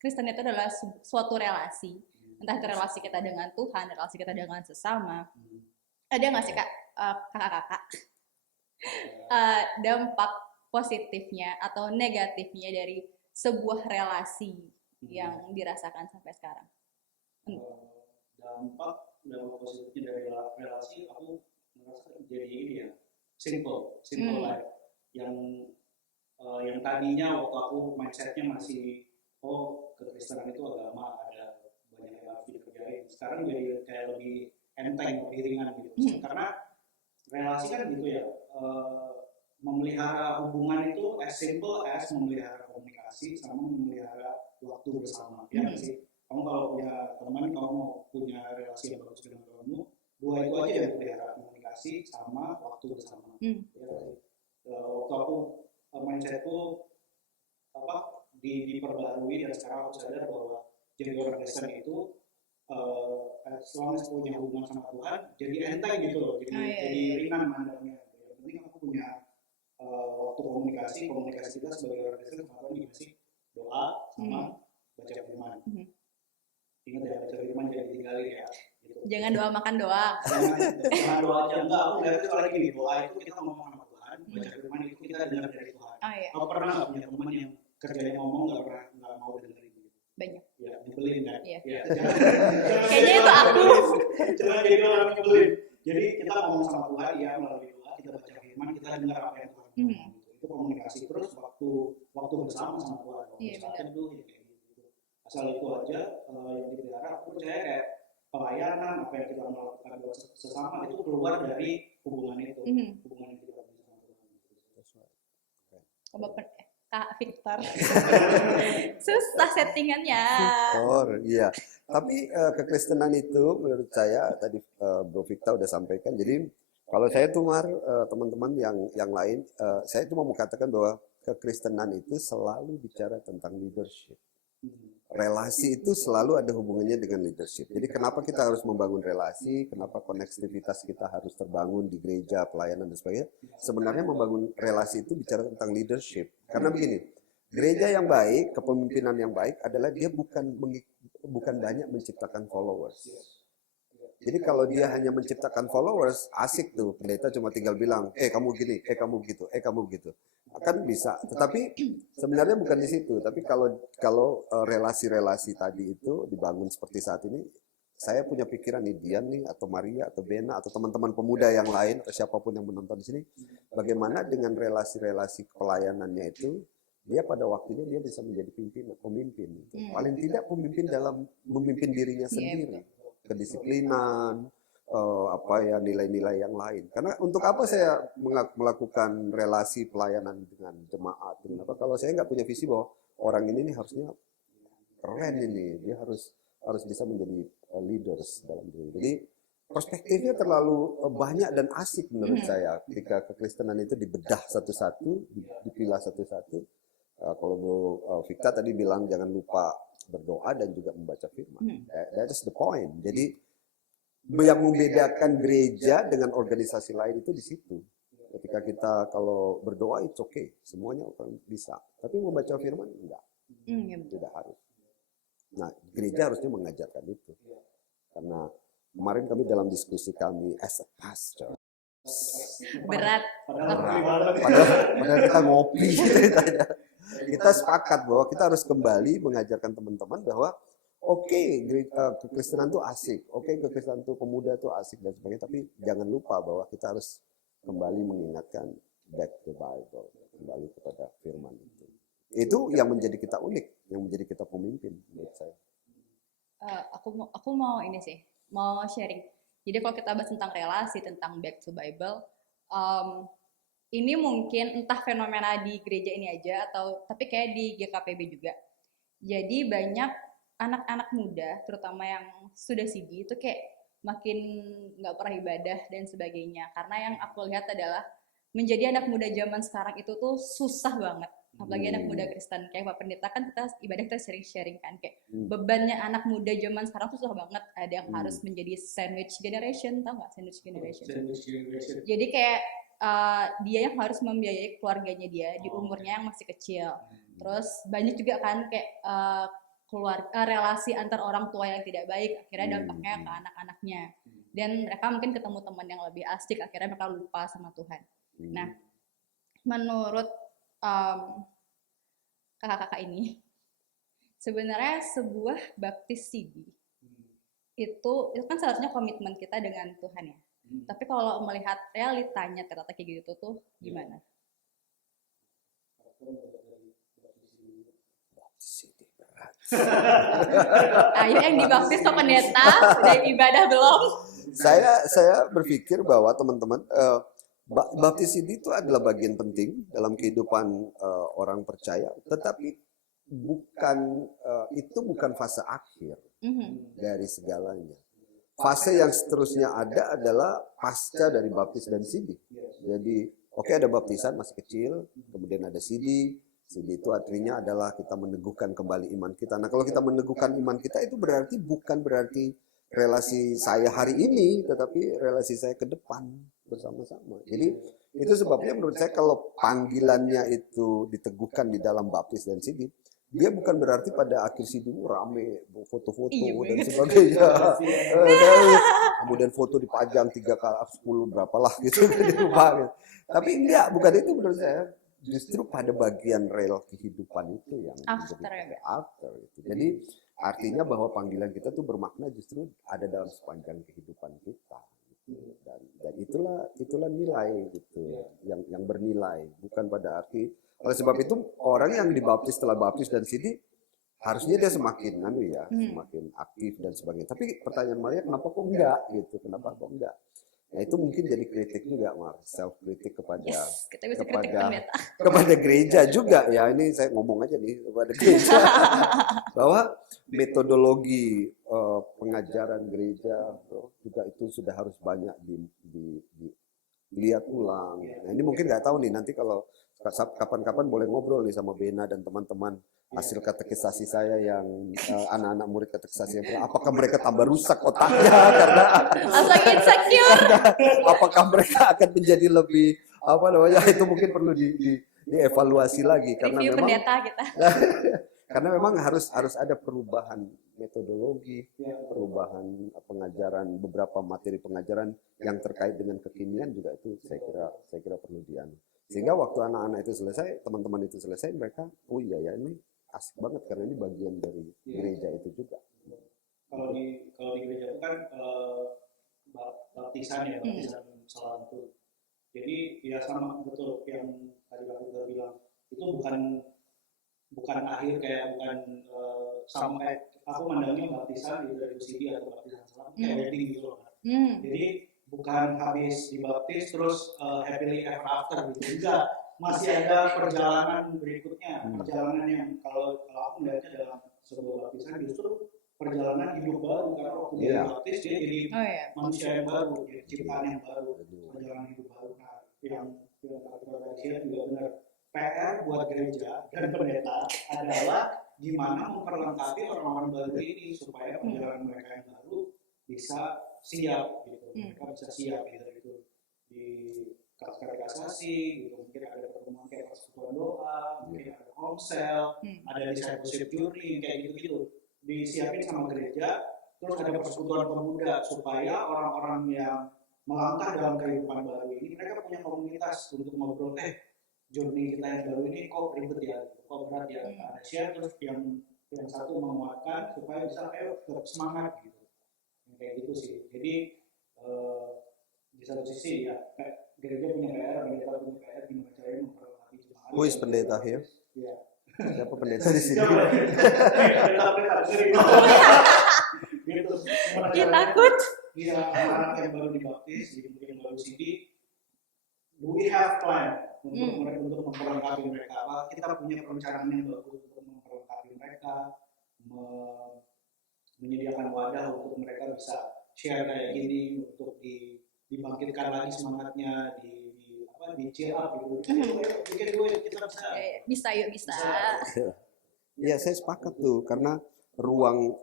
Kristen itu adalah suatu relasi. Entah itu relasi kita dengan Tuhan, relasi kita dengan sesama. Ada nggak sih kakak-kakak dampak positifnya atau negatifnya dari sebuah relasi yang dirasakan sampai sekarang? Dampak positifnya dari relasi, aku merasa jadi ini ya, simple life. Yang tadinya waktu aku mindsetnya masih kekristenan itu agama, ada banyak yang harus dikerjain. Sekarang jadi kayak lebih enteng, lebih ringan gitu. Karena relasi kan gitu ya, memelihara hubungan itu as simple as memelihara komunikasi sama memelihara waktu bersama. Ya sih, kamu kalau punya teman, kamu punya relasi yang bagus dengan kamu, dua itu aja yang pelihara, komunikasi sama waktu bersama. Waktu aku mindsetku diperbarui, dan sekarang aku sadar bahwa jadi orang Kristen itu selama punya hubungan sama Tuhan jadi enteng gitu loh, jadi ringan mandangnya. Yang penting aku punya waktu komunikasi kita sebagai orang Kristen sama Tuhan dikasih doa sama baca firman. Ingat ya, baca firman jangan ditinggalin ya. Gitu. Jangan doa makan doang. Jangan doa aja, enggak. Aku lihat itu lagi nih, doa itu kita ngomong sama Tuhan, baca firman itu kita dengar dari Tuhan. Aku pernah nggak punya teman yang kerjanya ngomong nggak mau dengerin gitu? Banyak. Ya, nyebelin kan? Iya. Ya, kayaknya itu aku. Jangan jadi orang nyebelin. Jadi kita ngomong sama Tuhan, ya melalui doa, kita baca firman, kita dengar apa yang Tuhan ngomong. Itu komunikasi terus waktu bersama sama Tuhan. Misalkan tuh ya kayak gitu. Asal itu aja yang dipelihara. Aku percaya kayak pelayanan, apa yang kita melakukan buat sesama itu keluar dari hubungan itu, hubungan yang kita bisa sama Tuhan. Kak Victor. Susah settingannya. Victor, iya. Tapi kekristenan itu menurut saya tadi Bro Victor udah sampaikan. Jadi kalau saya tuh teman-teman yang lain, saya cuma mau katakan bahwa kekristenan itu selalu bicara tentang leadership. Relasi itu selalu ada hubungannya dengan leadership. Jadi kenapa kita harus membangun relasi, kenapa konektivitas kita harus terbangun di gereja, pelayanan dan sebagainya. Sebenarnya membangun relasi itu bicara tentang leadership. Karena begini, gereja yang baik, kepemimpinan yang baik adalah dia bukan banyak menciptakan followers. Jadi kalau dia hanya menciptakan followers, asik tuh. Pendeta cuma tinggal bilang, kamu gini, kamu gitu, kamu gitu. Kan bisa. Tetapi sebenarnya bukan di situ. Tapi kalau relasi-relasi tadi itu dibangun seperti saat ini, saya punya pikiran nih, Dian nih, atau Maria, atau Bena, atau teman-teman pemuda yang lain, atau siapapun yang menonton di sini, bagaimana dengan relasi-relasi pelayanannya itu, dia pada waktunya dia bisa menjadi pemimpin. Paling tidak pemimpin dalam memimpin dirinya sendiri. Kedisiplinan, nilai-nilai yang lain. Karena untuk apa saya melakukan relasi pelayanan dengan jemaat? Kenapa? Kalau saya nggak punya visi bahwa orang ini nih harusnya keren ini, dia harus bisa menjadi leaders dalam diri. Jadi perspektifnya terlalu banyak dan asik menurut saya ketika kekristenan itu dibedah satu-satu, dipilah satu-satu. Kalau Bu Victa tadi bilang jangan lupa berdoa dan juga membaca firman. That is the point. Jadi yang membedakan gereja dengan organisasi lain itu di situ. Ketika kita kalau berdoa itu oke, semuanya akan bisa. Tapi membaca firman enggak. Tidak harus. Nah, gereja harusnya mengajarkan itu. Karena kemarin kami dalam diskusi kami as a pastor. Berat. Padahal kita ngopi ceritanya. Kita sepakat bahwa kita harus kembali mengajarkan teman-teman bahwa kekristenan itu asik, kekristenan itu pemuda itu asik dan sebagainya, tapi jangan lupa bahwa kita harus kembali mengingatkan back to Bible, kembali kepada firman itu. Itu yang menjadi kita unik, yang menjadi kita pemimpin menurut saya. Aku mau ini sih, mau sharing. Jadi kalau kita bahas tentang relasi, tentang back to Bible, ini mungkin entah fenomena di gereja ini aja tapi kayak di GKPB juga. Jadi banyak anak-anak muda, terutama yang sudah CD itu kayak makin nggak pernah ibadah dan sebagainya. Karena yang aku lihat adalah menjadi anak muda zaman sekarang itu tuh susah banget. Apalagi anak muda Kristen, kayak Pak Pendeta kan kita ibadah kita sharing kan kayak bebannya anak muda zaman sekarang tuh susah banget. Ada yang harus menjadi sandwich generation, tau nggak sandwich generation? Jadi kayak dia yang harus membiayai keluarganya dia di umurnya yang masih kecil. Terus banyak juga kan kayak relasi antar orang tua yang tidak baik, akhirnya dampaknya ke anak-anaknya. Dan mereka mungkin ketemu teman yang lebih asik, akhirnya mereka lupa sama Tuhan. Nah, menurut kakak-kakak ini, sebenarnya sebuah baptis CD itu kan seharusnya komitmen kita dengan Tuhan ya. Tapi kalau melihat realitanya ternyata kayak gitu tuh gimana? Ayo yang dibaptis ke pendeta, udah ibadah belum? Saya berpikir bahwa teman-teman baptis ini itu adalah bagian penting dalam kehidupan orang percaya, tetapi itu bukan fase akhir dari segalanya. Fase yang seterusnya ada adalah pasca dari baptis dan CD. Jadi ada baptisan masih kecil, kemudian ada CD. CD itu artinya adalah kita meneguhkan kembali iman kita. Nah, kalau kita meneguhkan iman kita itu bukan berarti relasi saya hari ini, tetapi relasi saya ke depan bersama-sama. Jadi itu sebabnya menurut saya kalau panggilannya itu diteguhkan di dalam baptis dan CD, dia bukan berarti pada akhir CD rame foto-foto dan sebagainya. Kemudian foto dipajang 3x10 berapalah gitu di rumah. Tapi enggak, bukan itu menurut saya. Justru pada bagian rel kehidupan itu yang after itu. Jadi artinya bahwa panggilan kita tuh bermakna justru ada dalam sepanjang kehidupan kita. Dan itulah nilai gitu yang bernilai, bukan pada arti. Oleh sebab itu orang yang dibaptis setelah baptis dan CD harusnya dia semakin semakin aktif dan sebagainya. Tapi pertanyaan Maria, kenapa kok enggak gitu? Kenapa kok enggak? Nah itu mungkin jadi kritik juga, Mar, self kritik kepada Yes, kita bisa kritik kepada pendeta. kepada gereja juga ya. Ini saya ngomong aja nih kepada gereja bahwa metodologi pengajaran gereja juga itu sudah harus banyak dilihat ulang. Nah ini mungkin nggak tahu nih nanti kalau kapan-kapan boleh ngobrol nih sama Bena dan teman-teman hasil katekisasi saya yang anak-anak murid katekisasi yang apakah mereka tambah rusak otaknya karena Langsung insecure. apakah mereka akan menjadi lebih apa namanya itu mungkin perlu dievaluasi lagi karena Review memang pendeta kita. karena memang harus ada perubahan metodologi, perubahan pengajaran, beberapa materi pengajaran yang terkait dengan kekinian juga itu saya kira perlu dianu. Sehingga waktu anak-anak itu selesai, teman-teman itu selesai, mereka oh iya ya ini asik banget karena ini bagian dari gereja itu juga. Kalau di gereja itu kan baptisan ya, baptisan salah satu. Jadi ya sama betul yang tadi Bapak bilang itu bukan akhir kayak bukan sampai aku mandangnya baptisan itu dari UCD atau baptisan salam kayak wedding gitu loh. Jadi bukan habis dibaptis terus happily ever after gitu juga, masih ada perjalanan berikutnya, perjalanan yang kalau aku melihatnya dalam sebuah baptisan justru perjalanan hidup baru karena waktu dia dibaptis dia jadi manusia yang baru, jadi ciptaan yang baru, perjalanan hidup baru. Nah yang kita juga benar, PR buat gereja dan pendeta adalah gimana memperlengkapi orang-orang baru ini supaya perjalanan mereka yang baru bisa siap gitu, mereka bisa siap gitu di katekisasi gitu, mungkin ada pertemuan kayak persekutuan doa, mungkin ada komsel, ada discipleship journey kayak gitu disiapin sama gereja, terus ada persekutuan pemuda supaya orang-orang yang melangkah dalam kehidupan baru ini mereka punya komunitas untuk ngobrol journey kita yang baru ini kok ribet ya, kok berat ya, ada share terus yang satu menguatkan supaya bisa ayo tetap semangat gitu. Kayak gitu sih. Jadi di satu sisi ya gereja punya PR, pendeta punya PR gimana caranya memperlengkapi jemaat. Who is pendeta here? Iya. Siapa pendeta di sini? Pendeta sering. Gitu. Kita takut. Iya, anak yang baru dibaptis, yang baru CD, do we have plan untuk memperlengkapi mereka? Apa kita punya perencanaan yang bagus untuk memperlengkapi mereka? Menyediakan wadah untuk mereka bisa share kayak gini untuk dibangkitkan lagi semangatnya di cheer up gitu. Bikin duit kita Bisa. Iya saya sepakat tuh karena ruang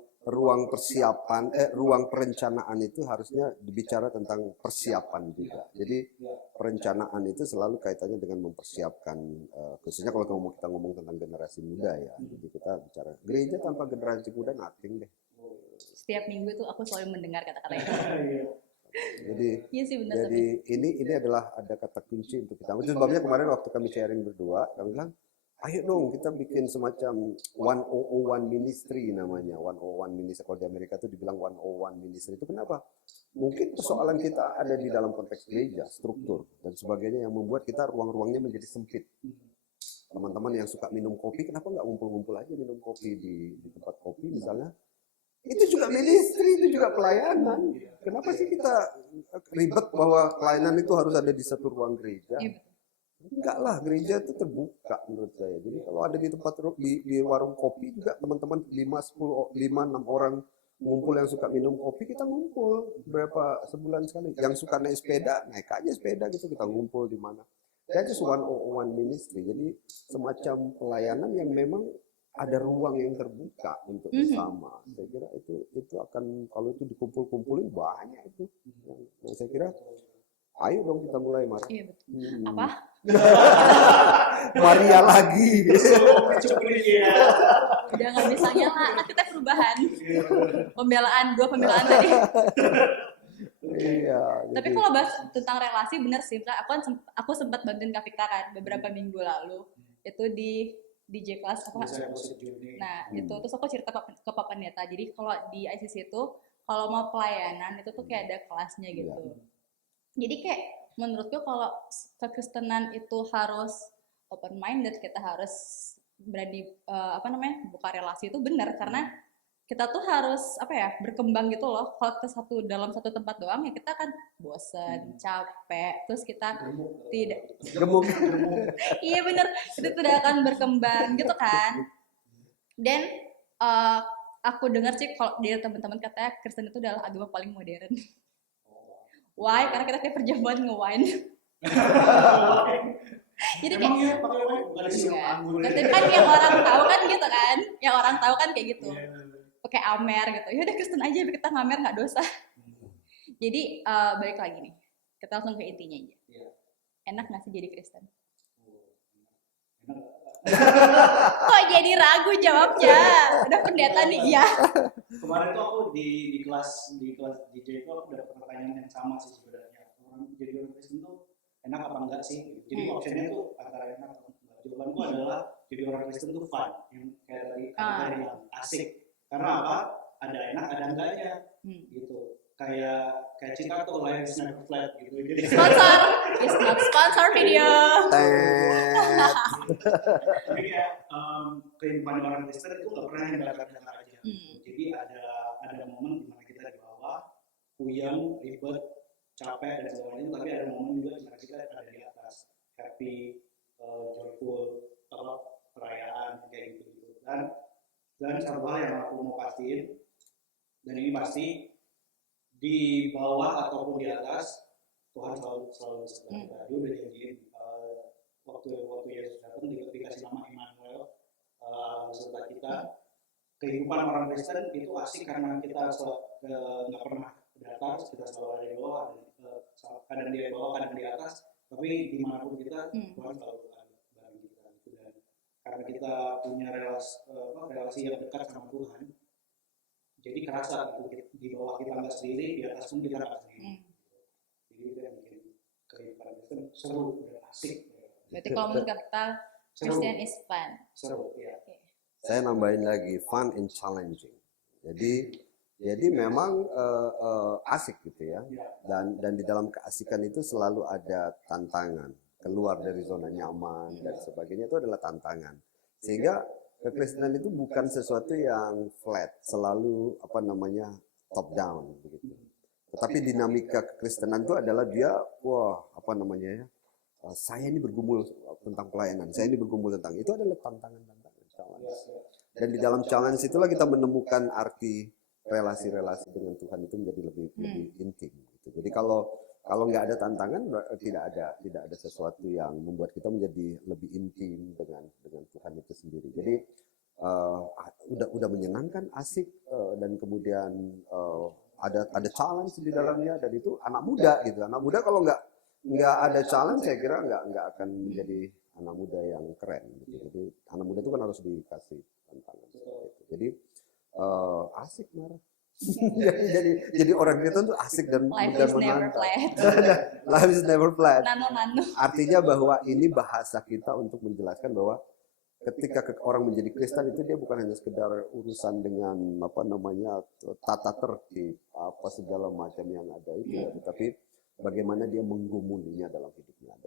persiapan ruang perencanaan itu harusnya dibicara tentang persiapan juga. Jadi perencanaan itu selalu kaitannya dengan mempersiapkan khususnya kalau kita ngomong tentang generasi muda ya. Jadi kita bicara gereja tanpa generasi muda nothing deh. Setiap minggu itu aku selalu mendengar kata-kata itu. Jadi iya sih, benar, jadi ini adalah ada kata kunci untuk kita. Itu sebabnya kemarin waktu kami sharing berdua, kami bilang, ayo dong kita bikin semacam 101 ministry namanya. 101 ministry kalau di Amerika itu dibilang 101 ministry. Itu kenapa? Mungkin persoalan kita ada di dalam konteks gereja, struktur dan sebagainya yang membuat kita ruang-ruangnya menjadi sempit. Teman-teman yang suka minum kopi, kenapa nggak ngumpul-ngumpul aja minum kopi di tempat kopi misalnya? Itu juga ministry, itu juga pelayanan. Kenapa sih kita ribet bahwa pelayanan itu harus ada di satu ruang gereja? Enggak lah, gereja itu terbuka menurut saya. Jadi kalau ada di tempat di warung kopi juga teman-teman 5-6 orang ngumpul yang suka minum kopi, kita ngumpul sebulan sekali. Yang suka naik sepeda, naik aja sepeda gitu, kita ngumpul di mana. That is 101 ministry. Jadi semacam pelayanan yang memang ada ruang yang terbuka untuk bersama. Saya kira itu akan kalau itu dikumpul-kumpulin banyak itu. Nah, saya kira ayo dong kita mulai, Mar. Iya betul. Apa? Maria lagi. Udah nggak bisa nyala, kan kita perubahan. Dua pembelaan tadi. Iya. Tapi kalau bahas tentang relasi bener sih, aku sempat bantuin Kak Vika kan beberapa minggu lalu itu di DJ kelas apa? Nah itu terus aku cerita ke Pak Pendeta. Jadi kalau di ICC itu kalau mau pelayanan itu tuh kayak ada kelasnya gitu. Jadi kayak menurutku kalau kekristenan itu harus open minded, kita harus berani buka relasi itu benar karena kita tuh harus apa ya, berkembang gitu loh. Kalau kita dalam satu tempat doang ya kita kan bosen, capek, terus kita tidak Gemuk. iya bener, itu tidak akan berkembang gitu kan. Dan eh, aku dengar sih kalau dari teman-teman katanya Kristen itu adalah agama paling modern. Why? Karena kita tiap perjamuan nge-wine. Jadi kayak Emang iya pakai wine bukan isi iya. anggur. Tapi kan yang orang tahu kan gitu kan, yang orang tahu kan kayak gitu. Iya. Pakai amer gitu. Ya udah Kristen aja biar kita ngamer nggak dosa. Jadi balik lagi nih. Kita langsung ke intinya aja. Iya. Enak nggak sih jadi Kristen? Enak. Kok jadi ragu jawabnya? Udah pendeta nih, iya. Kemarin tuh aku di kelas di DJ itu aku dapat pertanyaan yang sama sih sebenarnya. Orang jadi orang Kristen tuh enak apa enggak sih? Jadi optionnya tuh antara enak atau enggak. Jawabanku adalah jadi orang Kristen tuh fun, yang kayak tadi yang asik. Karena apa? Ada enak, ada enggaknya, gitu. Kayak cinta tuh life is never flat gitu. Jadi Sponsor, is not sponsor video. tapi kayak kehidupan orang Kristen itu nggak pernah yang datar-datar aja. Jadi ada momen di mana kita di bawah, puyeng, ribet, capek dan sebagainya. Tapi ada momen juga di mana kita ada di atas, happy, joyful, perayaan kayak gitu. Dan satu hal yang aku mau pastiin, dan ini pasti di bawah ataupun di atas Tuhan selalu di sebelah kita. Dia udah janjiin waktu Yesus datang dikasih nama Immanuel beserta kita. Kehidupan orang Kristen itu asik karena kita nggak pernah datar, kita selalu ada di bawah, kadang di bawah, kadang di atas. Tapi dimanapun kita Tuhan selalu ada bareng kita. Dan karena kita punya relasi yang dekat sama Tuhan, jadi kerasa di bawah kita nggak sendiri, di atas pun kita nggak sendiri. Jadi itu yang bikin kehidupan Kristen seru dan asik. Berarti kalau menurut kita Christian is fun. Seru, ya. Saya nambahin lagi fun and challenging. Jadi memang asik gitu ya. Dan di dalam keasikan itu selalu ada tantangan. Keluar dari zona nyaman dan sebagainya itu adalah tantangan. Sehingga kekristenan itu bukan sesuatu yang flat, selalu top down begitu. Tetapi dinamika kekristenan itu adalah dia saya ini bergumul tentang pelayanan, saya ini bergumul tentang itu adalah tantangan-tantangan, challenge. Dan di dalam challenge itulah kita menemukan arti relasi-relasi dengan Tuhan itu menjadi lebih intim gitu. Jadi kalau nggak ada tantangan, tidak ada sesuatu yang membuat kita menjadi lebih intim dengan Tuhan itu sendiri. Jadi udah menyenangkan, asik, dan kemudian ada challenge di dalamnya, dan itu anak muda gitu. Anak muda kalau nggak ada challenge, saya kira nggak akan menjadi anak muda yang keren gitu. Jadi anak muda itu kan harus dikasih tantangan seperti itu. Jadi asik marah. jadi orang Kristen tuh asik dan menantang. Life is never flat. Nano. Artinya bahwa ini bahasa kita untuk menjelaskan bahwa ketika orang menjadi Kristen itu dia bukan hanya sekedar urusan dengan tata tertib segala macam yang ada itu, tetapi bagaimana dia menggumulinya dalam hidupnya.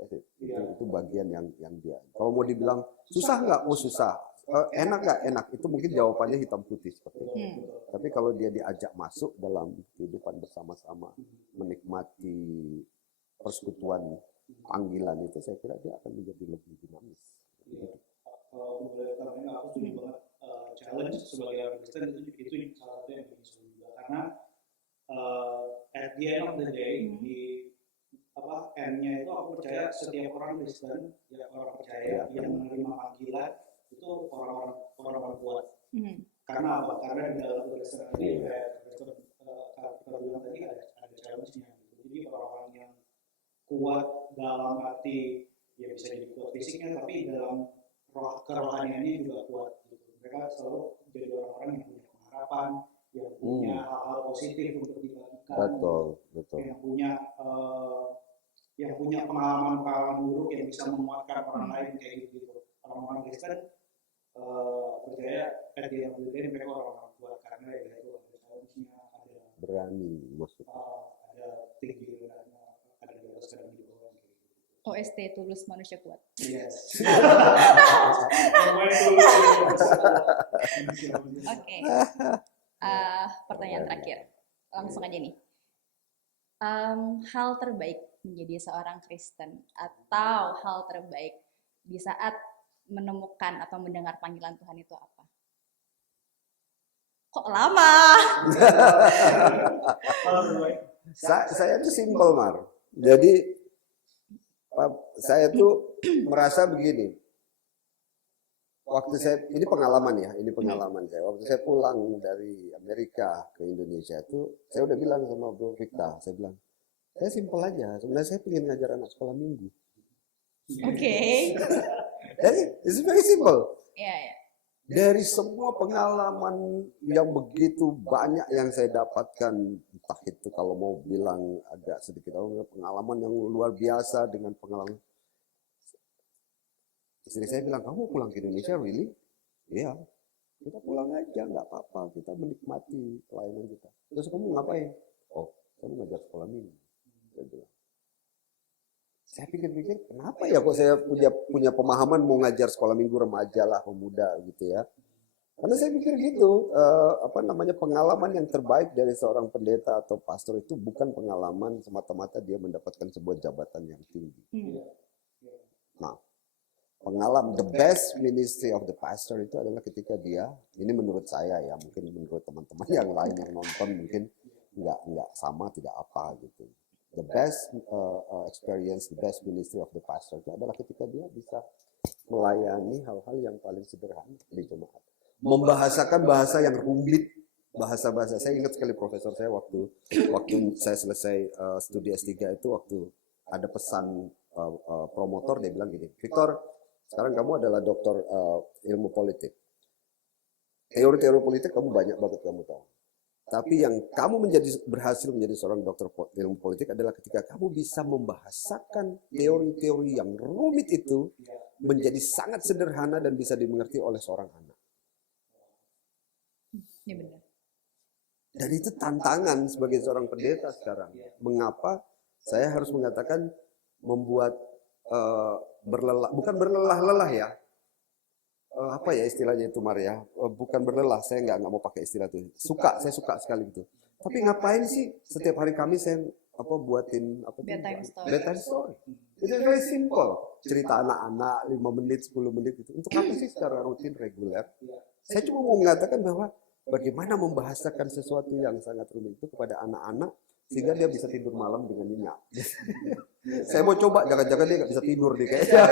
Itu bagian yang dia. Kalau mau dibilang susah nggak? Oh susah. Enak nggak? Enak. Itu mungkin jawabannya hitam putih seperti itu. Tapi kalau dia diajak masuk dalam kehidupan bersama-sama, menikmati persekutuan panggilan itu, saya kira dia akan menjadi lebih dinamis. Kalau boleh tambahin, aku setuju banget. Challenge sebagai orang Kristen itu salah satu yang bikin seru juga, karena at the end of the day end-nya itu aku percaya setiap orang Kristen, orang percaya yang menerima panggilan itu orang-orang kuat. Karena apa? Karena di dalam Kristen ini kita bilang tadi ada challenge-nya gitu. Jadi orang-orang yang kuat dalam arti ya bisa jadi kuat fisiknya, tapi dalam kerohaniannya juga kuat gitu. Mereka selalu jadi orang-orang yang punya pengharapan, yang punya hal-hal positif untuk dibagikan, betul. yang punya pengalaman buruk yang bisa menguatkan orang lain kayak gitu. Orang-orang Kristen percaya mereka orang-orang kuat karena ya itu ada challenge-nya, ada berani maksudnya. ada tinggi rendahnya, ada di atas dan di bawah. OST tulus manusia kuat. Yes. Oke. Pertanyaan terakhir, langsung aja nih. Hal terbaik menjadi seorang Kristen atau hal terbaik di saat menemukan atau mendengar panggilan Tuhan itu apa? Kok lama? Saya tuh simpel, Mar. Jadi saya tuh merasa begini. Waktu saya, ini pengalaman ya, ini pengalaman saya. Waktu saya pulang dari Amerika ke Indonesia itu, saya udah bilang sama Bro Victa, saya bilang, saya simpel aja. Sebenarnya saya pengen ngajar anak sekolah minggu. Oke. Jadi, it's very simple. Iya, ya. Dari semua pengalaman yang begitu banyak yang saya dapatkan, entah itu kalau mau bilang agak sedikit pengalaman yang luar biasa dengan pengalaman. Istri saya bilang, kamu pulang ke Indonesia, really? Iya, kita pulang aja, nggak apa-apa, kita menikmati pelayanan kita. Terus kamu ngapain? Oh, saya mau ngajar sekolah minggu. Saya bilang. Saya pikir-pikir, kenapa ya kok saya punya pemahaman mau ngajar sekolah minggu remaja lah, pemuda gitu ya. Karena saya pikir gitu, pengalaman yang terbaik dari seorang pendeta atau pastor itu bukan pengalaman semata-mata dia mendapatkan sebuah jabatan yang tinggi. Nah, pengalaman the best ministry of the pastor itu adalah ketika dia, ini menurut saya ya, mungkin menurut teman-teman yang lain yang nonton mungkin nggak sama, tidak apa gitu. The best experience, the best ministry of the pastor itu adalah ketika dia bisa melayani hal-hal yang paling sederhana di jemaat. Membahasakan bahasa yang rumit, bahasa-bahasa. Saya ingat sekali profesor saya waktu saya selesai studi S3 itu, waktu ada pesan promotor, dia bilang gini, Victor, sekarang kamu adalah doktor ilmu politik. Teori-teori politik kamu banyak banget kamu tahu. Tapi yang kamu berhasil menjadi seorang dokter ilmu politik adalah ketika kamu bisa membahasakan teori-teori yang rumit itu menjadi sangat sederhana dan bisa dimengerti oleh seorang anak. Ya benar. Dan itu tantangan sebagai seorang pendeta sekarang. Mengapa saya harus mengatakan membuat bukan berlelah-lelah ya. Apa ya istilahnya itu Maria? Bukan berlelah, saya nggak mau pakai istilah itu. Saya suka sekali gitu. Tapi ngapain sih setiap hari Kamis saya buatin bedtime story. Itu very simple. Cerita anak-anak 5 menit, 10 menit itu. Untuk apa sih secara rutin reguler? Saya cuma mau mengatakan bahwa bagaimana membahasakan sesuatu yang sangat rumit itu kepada anak-anak sehingga dia bisa tidur malam dengan nyenyak. Saya mau coba, jangan-jangan dia nggak bisa tidur nih kayaknya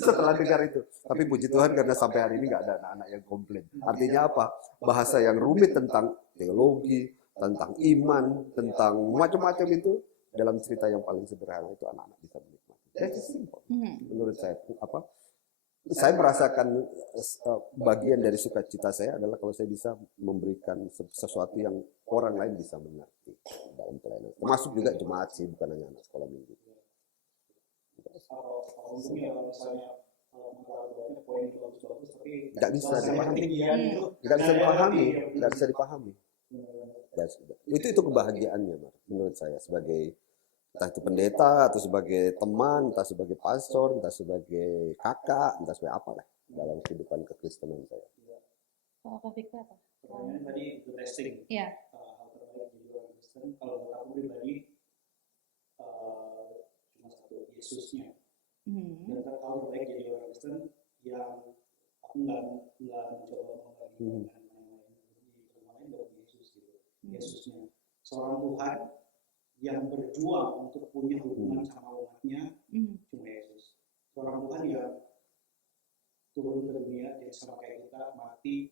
setelah dengar itu. Tapi puji Tuhan karena sampai hari ini nggak ada anak-anak yang komplain. Artinya apa? Bahasa yang rumit tentang teologi, tentang iman, tentang macam-macam itu dalam cerita yang paling sederhana itu anak-anak bisa menikmati. That's simple. Menurut saya saya merasakan bagian dari sukacita saya adalah kalau saya bisa memberikan sesuatu yang orang lain bisa mengerti dalam pelayanan. Termasuk juga jemaat sih, bukan hanya anak sekolah minggu. Nggak bisa dipahami. Itu kebahagiaannya, menurut saya sebagai entah itu pendeta, atau sebagai teman, entah sebagai pastor, entah sebagai kakak, entah sebagai apa lah dalam kehidupan kekristenan saya. Kalau Kak Victor apa? Tadi the blessing. Iya. Hal terbaik jadi orang Kristen, kalau aku pribadi cuma satu, Yesusnya. Dan hal terbaik jadi orang Kristen yang aku nggak mencoba membagi yang lain bagi Yesus gitu. Yesusnya. Seorang Tuhan yang berjuang untuk punya hubungan sama umatnya, cuma Yesus. Seorang Tuhan yang turun ke dunia jadi sama kayak kita, mati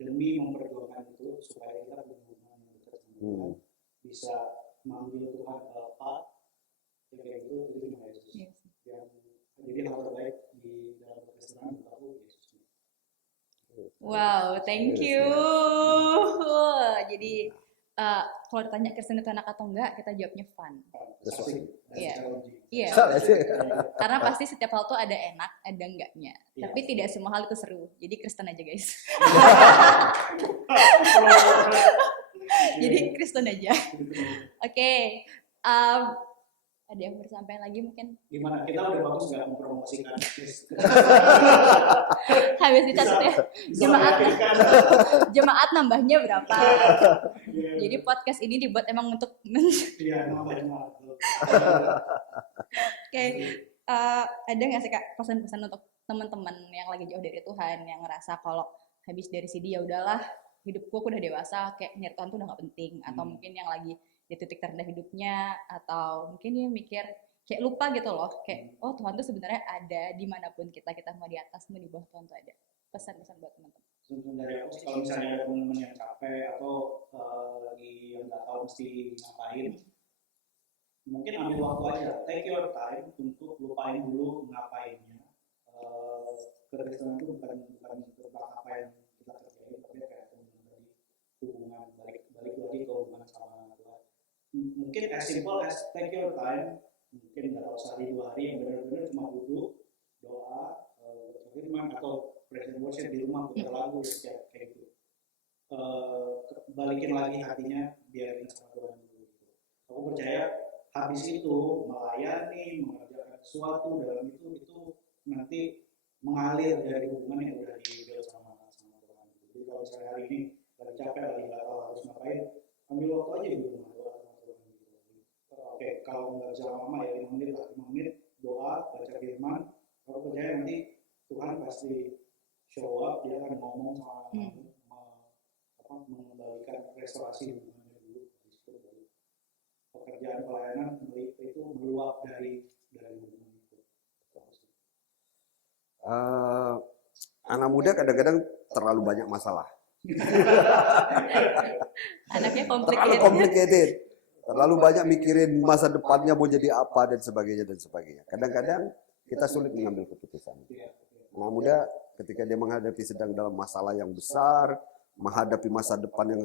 demi memperjuangkan itu supaya kita punya hubungan yang dekat sama Tuhan, bisa manggil Tuhan Bapa, kayak gitu, itu cuma Yesus. Jadi hal terbaik di dalam Kristen itu Yesus. Wow, thank you. Jadi kalau ditanya Kristen itu anak atau enggak, kita jawabnya fun. Iya. Karena pasti setiap hal tuh ada enak, ada enggaknya. Tapi tidak semua hal itu seru. Jadi Kristen aja, guys. Jadi Kristen aja. Oke. Ada yang bersampaian lagi mungkin? Gimana? Kita udah bagus nggak mempromosikan Habis dicatat ya. Jemaat nambahnya berapa? Jadi podcast ini dibuat emang untuk Iya, nambah jemaat. Oke, ada nggak sih Kak pesan-pesan untuk teman-teman yang lagi jauh dari Tuhan, yang ngerasa kalau habis dari sini ya udahlah, hidupku aku udah dewasa, kayak nyari Tuhan tuh udah nggak penting, atau mungkin yang lagi di titik terendah hidupnya, atau mungkin dia mikir kayak lupa gitu loh, kayak oh Tuhan tuh sebenarnya ada dimanapun kita mau di atas mau di bawah, Tuhan tuh ada. Pesan-pesan buat teman-teman. Sebenarnya dari aku sih, kalau misalnya ada teman-teman yang capek atau lagi yang nggak tahu mesti ngapain, mungkin ambil waktu aja, take your time untuk lupain dulu ngapainnya. Kekristenan itu bukan tentang apa yang kita kerjain, tapi kayak teman-teman hubungan balik lagi ke hubungan sama Tuhan. Mungkin as simple as take your time, mungkin dalam sehari 2 hari yang benar-benar cuma duduk doa, firman atau praise and worship di rumah, putar lagu ya kayak gitu. Balikin lagi hatinya biar ingat sama Tuhan dulu. Aku percaya habis itu melayani, mengerjakan sesuatu dalam itu nanti mengalir dari hubungan yang udah dibuild sama Tuhan. Jadi kalau misalnya hari ini lagi capek, lagi nggak tahu harus ngapain, ambil waktu aja di rumah doa sama Tuhan. Oke, kalau nggak bisa lama ya 5 menit lah, 5 menit doa, baca firman. Kalau percaya nanti Tuhan pasti show up, dia akan ngomong sama mengembalikan restorasi hubungannya dulu. Pekerjaan pelayanan itu meluap dari hubungan itu. Anak muda kadang-kadang terlalu banyak masalah. Anaknya Terlalu complicated. Terlalu banyak mikirin masa depannya mau jadi apa dan sebagainya. Kadang-kadang kita sulit mengambil keputusan. Anak muda ketika dia menghadapi sedang dalam masalah yang besar, menghadapi masa depan yang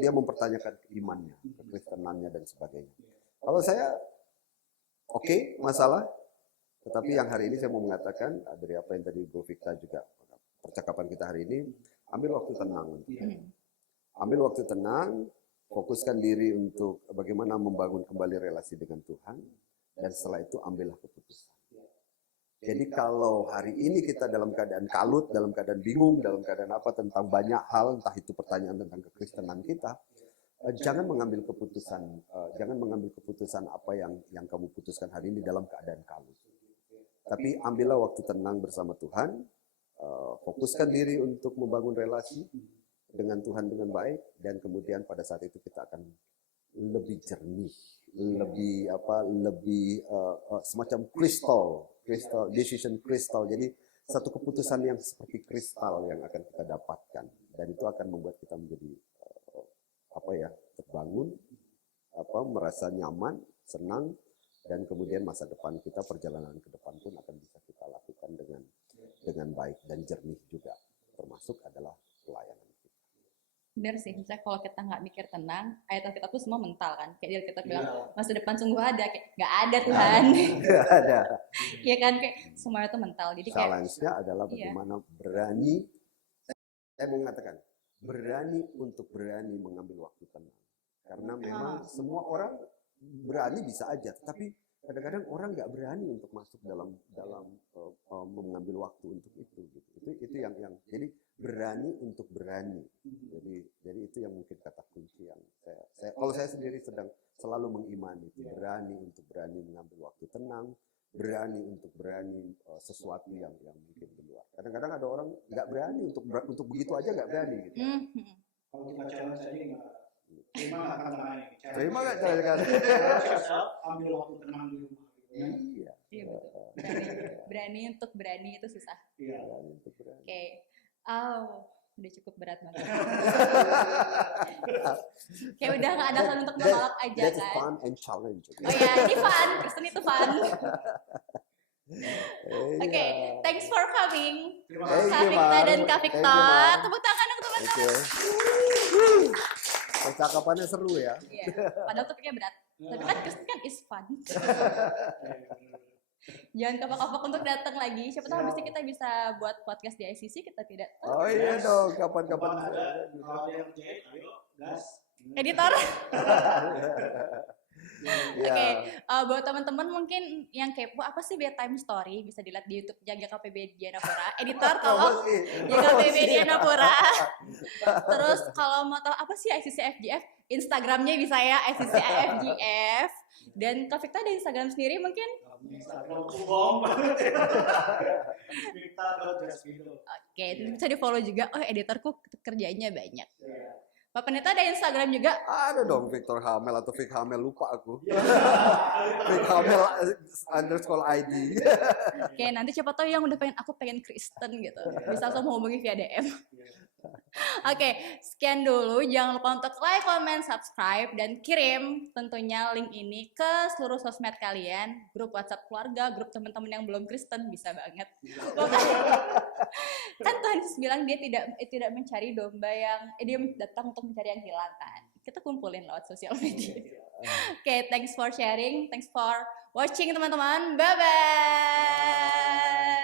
dia mempertanyakan imannya, kekristenannya dan sebagainya. Kalau saya oke, masalah, tetapi yang hari ini saya mau mengatakan dari apa yang tadi Bro Victa juga percakapan kita hari ini, ambil waktu tenang. Ambil waktu tenang, fokuskan diri untuk bagaimana membangun kembali relasi dengan Tuhan, dan setelah itu ambillah keputusan. Jadi kalau hari ini kita dalam keadaan kalut, dalam keadaan bingung, dalam keadaan apa tentang banyak hal, entah itu pertanyaan tentang kekristenan kita, jangan mengambil keputusan apa yang kamu putuskan hari ini dalam keadaan kalut. Tapi ambillah waktu tenang bersama Tuhan, fokuskan diri untuk membangun relasi dengan Tuhan dengan baik, dan kemudian pada saat itu kita akan lebih jernih, lebih semacam kristal decision kristal. Jadi satu keputusan yang seperti kristal yang akan kita dapatkan, dan itu akan membuat kita menjadi terbangun, merasa nyaman, senang, dan kemudian masa depan kita, perjalanan ke depan pun akan bisa kita lakukan dengan baik dan jernih juga, termasuk adalah pelayanan. Bener sih, misalnya kalau kita nggak mikir tenang, ayat kita tuh semua mental kan. Kayak dia kita bilang, masa depan sungguh ada, kayak nggak ada Tuhan. Nggak ada. Iya kan, kayak semuanya tuh mental. Jadi kayak challenge-nya adalah bagaimana berani, saya mau mengatakan, berani untuk berani mengambil waktu tenang. Karena memang semua orang berani bisa aja, tapi kadang-kadang orang nggak berani untuk masuk dalam mengambil waktu untuk itu. Itu yang jadi berani untuk berani. Jadi itu yang mungkin kata kunci yang kalau saya sendiri sedang selalu mengimani itu, berani untuk berani mengambil waktu tenang, berani untuk berani sesuatu yang mungkin di luar. Kadang-kadang ada orang nggak berani untuk begitu aja nggak berani gitu. Kalau kita challenge aja nggak. Terima nggak tantangan ini? Terima nggak tantangan? Ambil waktu tenang di rumah. Iya. Iya betul. Berani untuk berani itu susah. Iya. Oke. Udah cukup berat banget. Kayak udah nggak ada hal untuk menolak aja That's kan. fun and challenge. Oh ya, ini fun. Kristen itu fun. Oke, thanks for coming. Kak Victa dan Kak Victor. Tepuk tangan dong teman-teman. Percakapannya seru ya. Iya, padahal topiknya berat. Tapi kan Kristen kan is fun. Jangan kapok-kapok untuk datang lagi. Siapa tahu habis ini kita bisa buat podcast di ICC, kita tidak tahu. Oh iya dong, kapan-kapan. Kalau ada yang jahit, ayo gas. Editor. Ya. Oke, buat teman-teman mungkin yang kepo apa sih bedtime story bisa dilihat di YouTube Jaga KPB Dianapura. Editor tolong Jaga KPB Dianapura. Terus kalau mau tahu apa sih ICC FGF, Instagramnya bisa ya ICC FGF. Dan Kak Fikta ada Instagram sendiri mungkin? Instagram bohong banget ya. Victa.jasvido. Oke, bisa di follow juga. Oh, editorku kerjanya banyak. Ya. Pak Pendeta ada Instagram juga? Ada dong Victor Hamel atau Vic Hamel, lupa aku. Vic Hamel _ID. Oke, nanti siapa tahu yang udah aku pengen Kristen gitu. Bisa langsung hubungi via DM. Oke, sekian dulu. Jangan lupa untuk like, comment, subscribe, dan kirim tentunya link ini ke seluruh sosmed kalian. Grup WhatsApp keluarga, grup teman-teman yang belum Kristen, bisa banget. Kan Tuhan Yesus bilang dia tidak mencari domba yang dia datang untuk mencari yang hilang kan. Kita kumpulin lewat sosial media. Oke, thanks for sharing, thanks for watching teman-teman. Bye bye.